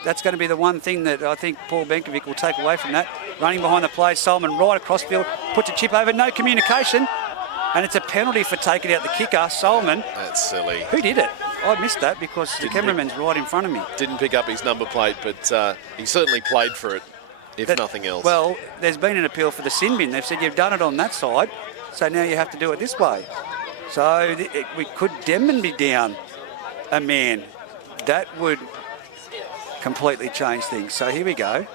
That's going to be the one thing that I think Paul Benkovic will take away from that. Running behind the play, Solomon right across field, puts a chip over, no communication, and it's a penalty for taking out the kicker, Solomon. That's silly. Who did it? I missed that because the cameraman's right in front of me. Didn't pick up his number plate, but he certainly played for it, if nothing else. Well, there's been an appeal for the sin bin. They've said you've done it on that side, so now you have to do it this way. So could Denman be down a man? That would completely change things. So here we go.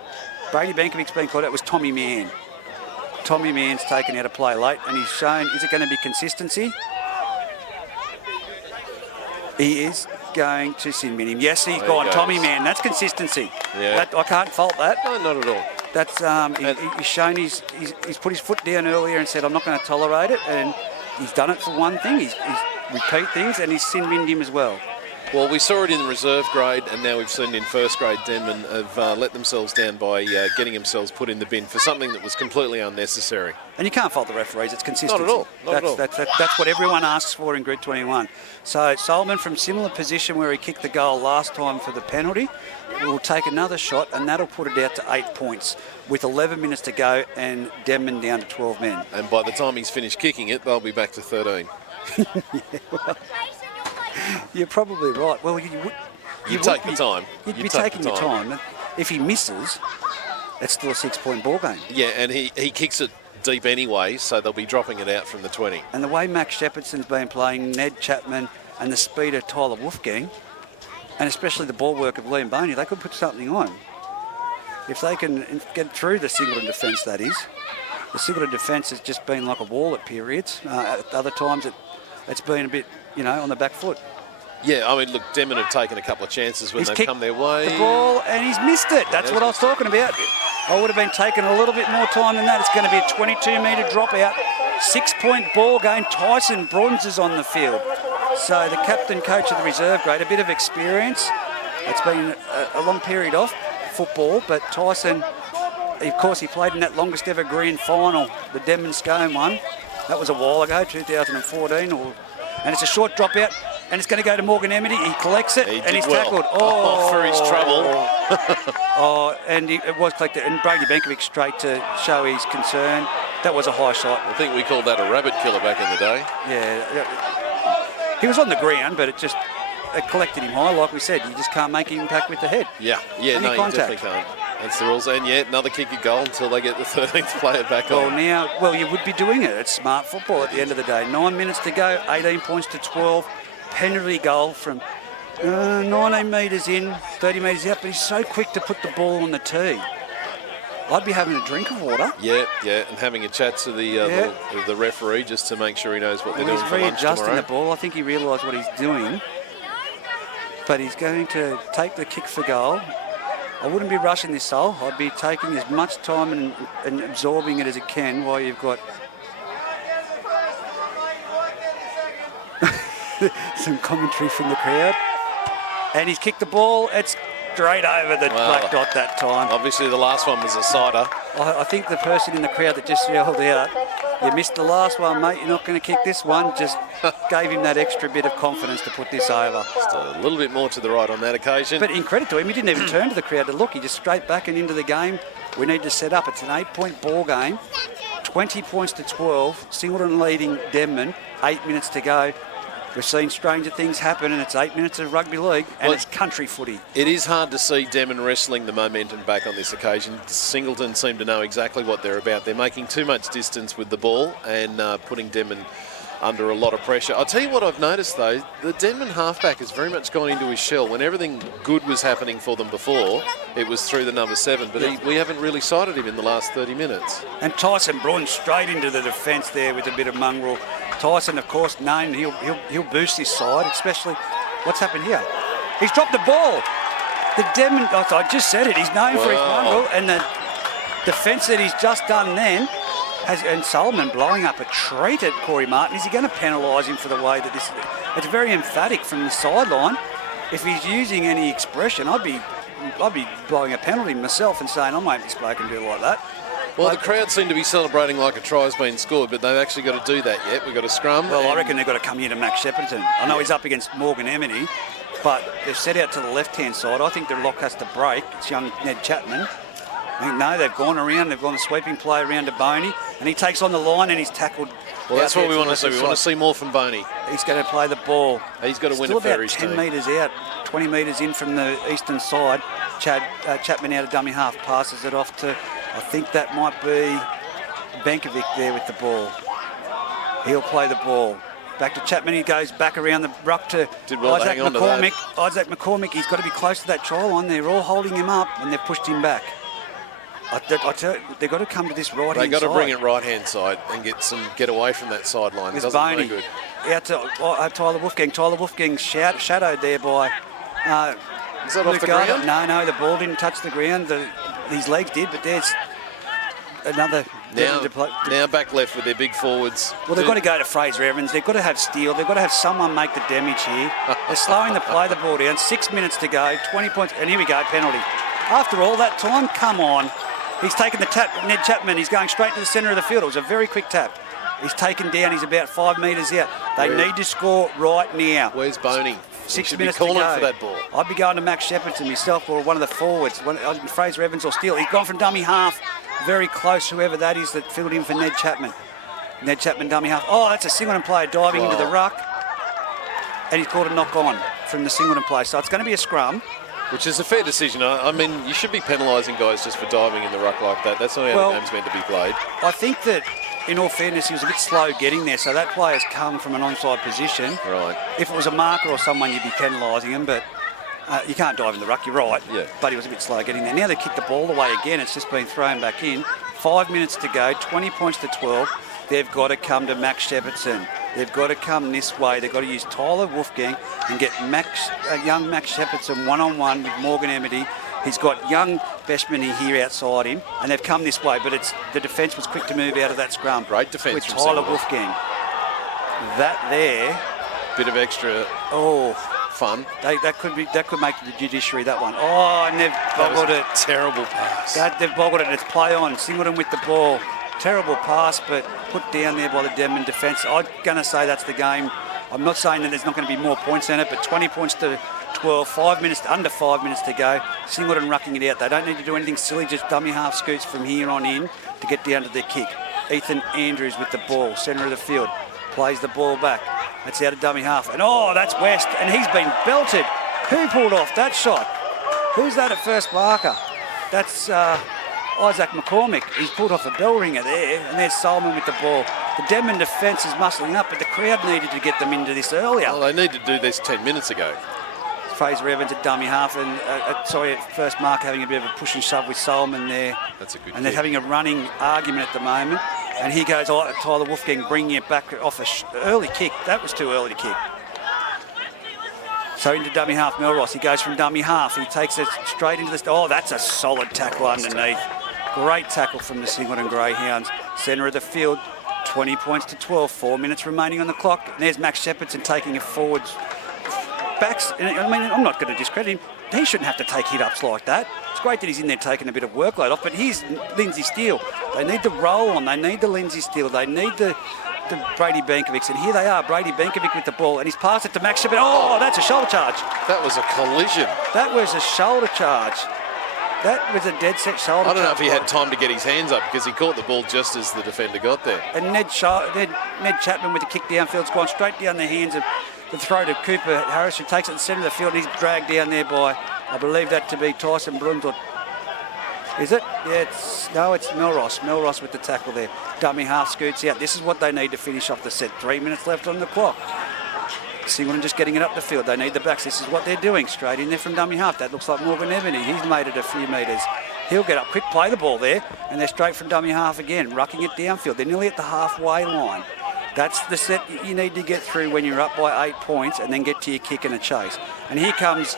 Brady Benkovic's been caught out. It was Tommy Mann. Tommy Mann's taken out a play late, and he's shown, is it going to be consistency? He is going to sin bin him. Yes, he's gone. Tommy Mann. That's consistency. Yeah. I can't fault that. No, not at all. That's he's shown he's put his foot down earlier and said, I'm not going to tolerate it, and he's done it for one thing. He's repeat things, and he's sin binned him as well. Well, we saw it in the reserve grade, and now we've seen in first grade Denman have let themselves down by getting themselves put in the bin for something that was completely unnecessary. And you can't fault the referees, it's consistency. Not at all. Not at all. That's what everyone asks for in Group 21. So Solomon, from similar position where he kicked the goal last time for the penalty, will take another shot, and that'll put it out to 8 points with 11 minutes to go and Denman down to 12 men. And by the time he's finished kicking it, they'll be back to 13. You're probably right. Well, you'd take the time. You'd be taking your time. If he misses, it's still a 6-point ball game. Yeah, and he kicks it deep anyway, so they'll be dropping it out from the 20. And the way Max Shepherdson's been playing, Ned Chapman and the speed of Tyler Wolfgang, and especially the ball work of Liam Boney, they could put something on. If they can get through the Singleton defence, that is. The Singleton defence has just been like a wall at periods. At other times, it's been a bit, on the back foot. Yeah, I mean, look, Denman have taken a couple of chances when they've come their way. The ball, and he's missed it. That's what I was talking about. I would have been taking a little bit more time than that. It's going to be a 22-metre dropout. 6-point ball game. Tyson Bruns is on the field. So the captain coach of the reserve grade, a bit of experience. It's been a long period off football, but Tyson, of course, he played in that longest ever grand final, the Denman Scone one. That was a while ago, 2014. And it's a short dropout, and it's going to go to Morgan Emity. He collects it, and he's tackled. Oh, for his trouble. And it was collected. And Brady Benkovic straight to show his concern. That was a high shot. I think we called that a rabbit killer back in the day. Yeah. He was on the ground, but it collected him high. Like we said, you just can't make impact with the head. Yeah, you definitely can't. That's the rules. And another kick a goal until they get the 13th player back on. Well, you would be doing it. It's smart football at the end of the day. 9 minutes to go, 18 points to 12. Penalty goal from 19 metres in, 30 metres out, but he's so quick to put the ball on the tee. I'd be having a drink of water. Yeah, and having a chat to the referee just to make sure he knows what they're doing for lunch tomorrow. He's readjusting the ball. I think he realised what he's doing. But he's going to take the kick for goal. I wouldn't be rushing this hole. I'd be taking as much time and absorbing it as it can while you've got some commentary from the crowd. And he's kicked the ball. It's straight over the black dot that time. Obviously, the last one was a sider. I think the person in the crowd that just yelled out, "You missed the last one, mate. You're not going to kick this one," just gave him that extra bit of confidence to put this over. Just a little bit more to the right on that occasion. But in credit to him, he didn't even turn to the crowd to look. He just straight back and into the game. We need to set up. It's an 8-point ball game. 20 points to 12. Singleton leading Denman. 8 minutes to go. We've seen stranger things happen, and it's 8 minutes of rugby league, and it's country footy. It is hard to see Denman wrestling the momentum back on this occasion. Singleton seem to know exactly what they're about. They're making too much distance with the ball and putting Denman under a lot of pressure. I'll tell you what I've noticed, though. The Denman halfback has very much gone into his shell. When everything good was happening for them before, it was through the number 7, but we haven't really sighted him in the last 30 minutes. And Tyson Bruns straight into the defence there with a bit of mongrel. Tyson, of course, known he'll boost his side, especially What's happened here? He's dropped the ball. The Denman, I just said it, he's known for his mongrel, and the defence that he's just done then, and Solomon blowing up a treat at Corey Martin. Is he going to penalise him for the way that this... It's very emphatic from the sideline. If he's using any expression, I'd be blowing a penalty myself and saying, I won't this bloke can do it like that. Well, the crowd seem to be celebrating like a try's been scored, but they've actually got to do that yet. We've got a scrum. Well, I reckon they've got to come here to Max Shepperton. I know he's up against Morgan Emity, but they've set out to the left-hand side. I think the lock has to break. It's young Ned Chapman. No, they've gone around. They've gone a sweeping play around to Boney, and he takes on the line and he's tackled. Well, that's what we want to see. We want to see more from Boney. He's going to play the ball. He's got to win it for his team. Still about 10 metres out, 20 metres in from the eastern side. Chapman out of dummy half, passes it off to, I think that might be Bankovic there with the ball. He'll play the ball. Back to Chapman, he goes back around the ruck to Isaac McCormick. Isaac McCormick, he's got to be close to that try line. They're all holding him up and they've pushed him back. I tell you, they've got to come to this right-hand side. They've got to bring it right-hand side and get away from that sideline. It doesn't look good. Out to Tyler Wolfgang. Tyler Wolfgang shadowed there by... Is that off the ground? No, the ball didn't touch the ground. His legs did, but there's another... Now back left with their big forwards. Well, they've got to go to Fraser Evans. They've got to have Steele. They've got to have someone make the damage here. They're slowing the play the ball down. 6 minutes to go, 20 points. And here we go, penalty. After all that time, come on. He's taken the tap, Ned Chapman. He's going straight to the centre of the field. It was a very quick tap. He's taken down. He's about 5 metres out. They need to score right now. Where's Boney? 6 minutes to go. For that ball. I'd be going to Max Shepperton myself or one of the forwards, Fraser Evans or Steele. He's gone from dummy half, very close, whoever that is that filled in for Ned Chapman. Ned Chapman, dummy half. Oh, that's a Singleton player diving into the ruck. And he's called a knock on from the Singleton play. So it's going to be a scrum. Which is a fair decision. I mean, you should be penalising guys just for diving in the ruck like that. That's not how the game's meant to be played. I think that, in all fairness, he was a bit slow getting there, so that player's come from an onside position. Right. If it was a marker or someone, you'd be penalising him, but you can't dive in the ruck, you're right. Yeah. But he was a bit slow getting there. Now they kick the ball away again. It's just been thrown back in. 5 minutes to go, 20 points to 12. They've got to come to Max Shepperton. They've got to come this way. They've got to use Tyler Wolfgang and get young Max Shepperton one-on-one with Morgan Emity. He's got young Beshman here outside him, and they've come this way, but the defence was quick to move out of that scrum. Great defence with from Tyler Wolfgang. That there... Bit of extra fun. That could make the judiciary, that one. Oh, and they've boggled it. Terrible pass. They've boggled it, and it's play on. Singleton with the ball. Terrible pass, but put down there by the Denman defence. I'm going to say that's the game. I'm not saying that there's not going to be more points in it, but 20 points to 12, under 5 minutes to go. Singleton rucking it out. They don't need to do anything silly, just dummy half scoots from here on in to get down to their kick. Ethan Andrews with the ball, centre of the field, plays the ball back. That's out of dummy half. And that's West, and he's been belted. Who pulled off that shot? Who's that at first marker? That's... Isaac McCormick. He's pulled off a bell ringer there, and there's Solomon with the ball. The Denman defence is muscling up, but the crowd needed to get them into this earlier. Well, they need to do this 10 minutes ago. Fraser Evans at dummy half, and at first mark having a bit of a push and shove with Solomon there. That's a good And they're having a running argument at the moment. And here goes Tyler Wolfgang bringing it back off an early kick. That was too early to kick. So into dummy half, Melross. He goes from dummy half. He takes it straight into the... that's a solid tackle underneath. Great tackle from the Singleton Greyhounds. Centre of the field, 20 points to 12. 4 minutes remaining on the clock. And there's Max Shepperton taking it forwards. Backs, I mean, I'm not going to discredit him. He shouldn't have to take hit-ups like that. It's great that he's in there taking a bit of workload off, but here's Lindsay Steele. They need the roll on. They need the Lindsay Steele. They need the Brady Bankovics. And here they are, Brady Bankovic with the ball. And he's passed it to Max Shepperton. Oh, that's a shoulder charge. That was a collision. That was a shoulder charge. That was a dead set shoulder. I don't know if he had time to get his hands up because he caught the ball just as the defender got there. And Ned Chapman with the kick downfield's gone straight down the hands of the throw to Cooper Harris, who takes it to the centre of the field. He's dragged down there by, I believe that to be Tyson Bruns. Is it? Yeah, it's Melross. Melross with the tackle there. Dummy half scoots out. This is what they need to finish off the set. 3 minutes left on the clock. Singleton just getting it up the field. They need the backs. This is what they're doing. Straight in there from dummy half. That looks like Morgan Ebony. He's made it a few metres. He'll get up quick, play the ball there, and they're straight from dummy half again, rucking it downfield. They're nearly at the halfway line. That's the set you need to get through when you're up by 8 points and then get to your kick and a chase. And here comes,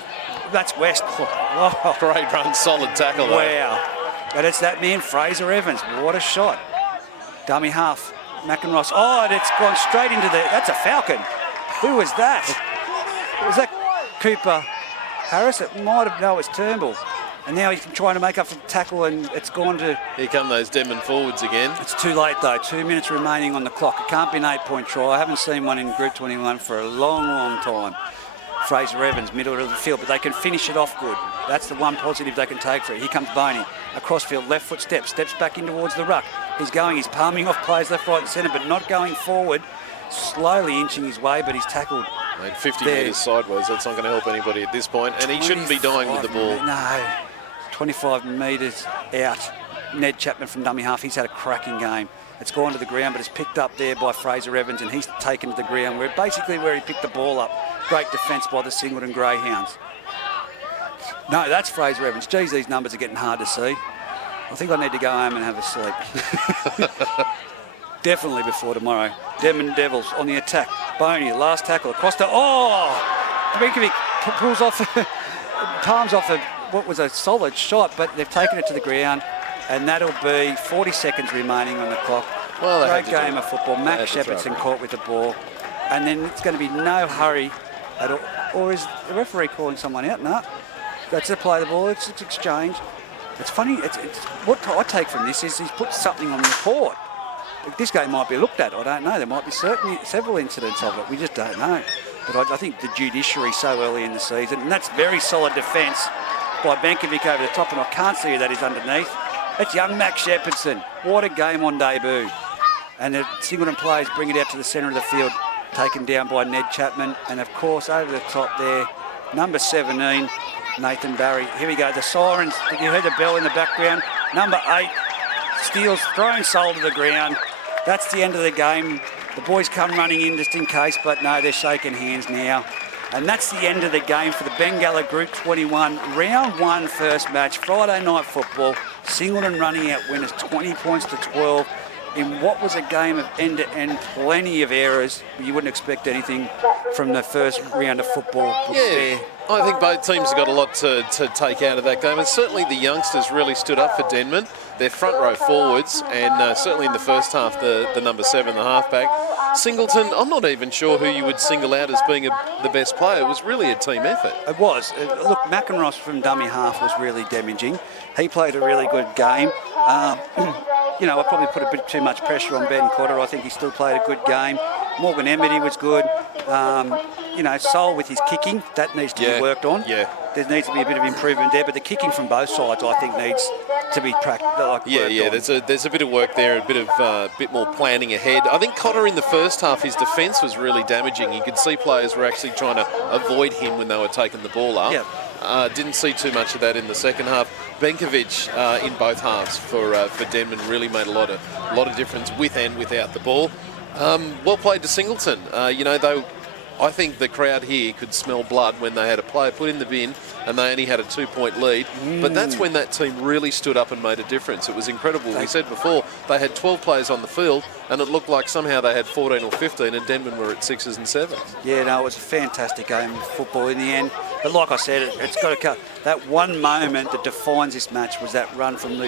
that's West. Oh, great run, solid tackle. Wow. But it's that man, Fraser Evans. What a shot. Dummy half, McInross. Oh, and it's gone straight into that's a Falcon. Who was that? Was that Cooper Harris? It might have, no, it's Turnbull. And now he's trying to make up for the tackle, and it's gone to... Here come those Denman forwards again. It's too late, though. 2 minutes remaining on the clock. It can't be an 8-point try. I haven't seen one in Group 21 for a long, long time. Fraser Evans, middle of the field, but they can finish it off good. That's the one positive they can take for it. Here comes Boney. Across field, left foot steps back in towards the ruck. He's palming off players left, right and centre, but not going forward. Slowly inching his way, but he's tackled. Made 50 metres sideways. That's not going to help anybody at this point. And he shouldn't be dying with the ball. No. 25 metres out. Ned Chapman from dummy half. He's had a cracking game. It's gone to the ground, but it's picked up there by Fraser Evans, and he's taken to the ground, where he picked the ball up. Great defence by the Singleton Greyhounds. No, that's Fraser Evans. Geez, these numbers are getting hard to see. I think I need to go home and have a sleep. Definitely before tomorrow. Denman Devils on the attack. Boney, last tackle across the... Oh! Dminkovic pulls off, palms off what was a solid shot, but they've taken it to the ground, and that'll be 40 seconds remaining on the clock. Well, great game of football. Max Shepardson caught with the ball, and then it's going to be no hurry at all. Or is the referee calling someone out? No. That's to play the ball. It's exchange. It's funny. It's what I take from this is he's put something on the report. This game might be looked at. I don't know. There might be several incidents of it. We just don't know. But I think the judiciary so early in the season, and that's very solid defence by Benkovic over the top, and I can't see who that is underneath. It's young Max Shepardson. What a game on debut. And the Singleton players bring it out to the centre of the field, taken down by Ned Chapman. And of course, over the top there, number 17, Nathan Barry. Here we go, the sirens. You heard the bell in the background. Number 8, steals, thrown soul to the ground. That's the end of the game. The boys come running in just in case, but no, they're shaking hands now. And that's the end of the game for the Bengala Group 21 Round 1 first match, Friday night football. Singleton running out winners 20 points to 12 in what was a game of end-to-end, plenty of errors. You wouldn't expect anything from the first round of football. Yeah, I think both teams have got a lot to take out of that game, and certainly the youngsters really stood up for Denman. Their front row forwards, and certainly in the first half, the number 7, the halfback. Singleton, I'm not even sure who you would single out as being the best player. It was really a team effort. It was. Look, McInross from dummy half was really damaging. He played a really good game. You know, I probably put a bit too much pressure on Ben Cotter. I think he still played a good game. Morgan Emmety was good. You know, Sol with his kicking, that needs to be worked on. Yeah. There needs to be a bit of improvement there, but the kicking from both sides, I think, needs to be worked on. There's a bit of work there, a bit more planning ahead. I think Cotter in the first half, his defence was really damaging. You could see players were actually trying to avoid him when they were taking the ball up. Yep. Didn't see too much of that in the second half. Benkovic in both halves for Denman really made a lot of difference with and without the ball. Well played to Singleton. You know, though, I think the crowd here could smell blood when they had a player put in the bin and they only had a 2-point lead. But that's when that team really stood up and made a difference. It was incredible. We said before, they had 12 players on the field and it looked like somehow they had 14 or 15 and Denman were at 6s and 7s. Yeah, no, it was a fantastic game of football in the end. But like I said, it's got to cut. That one moment that defines this match was that run from Luke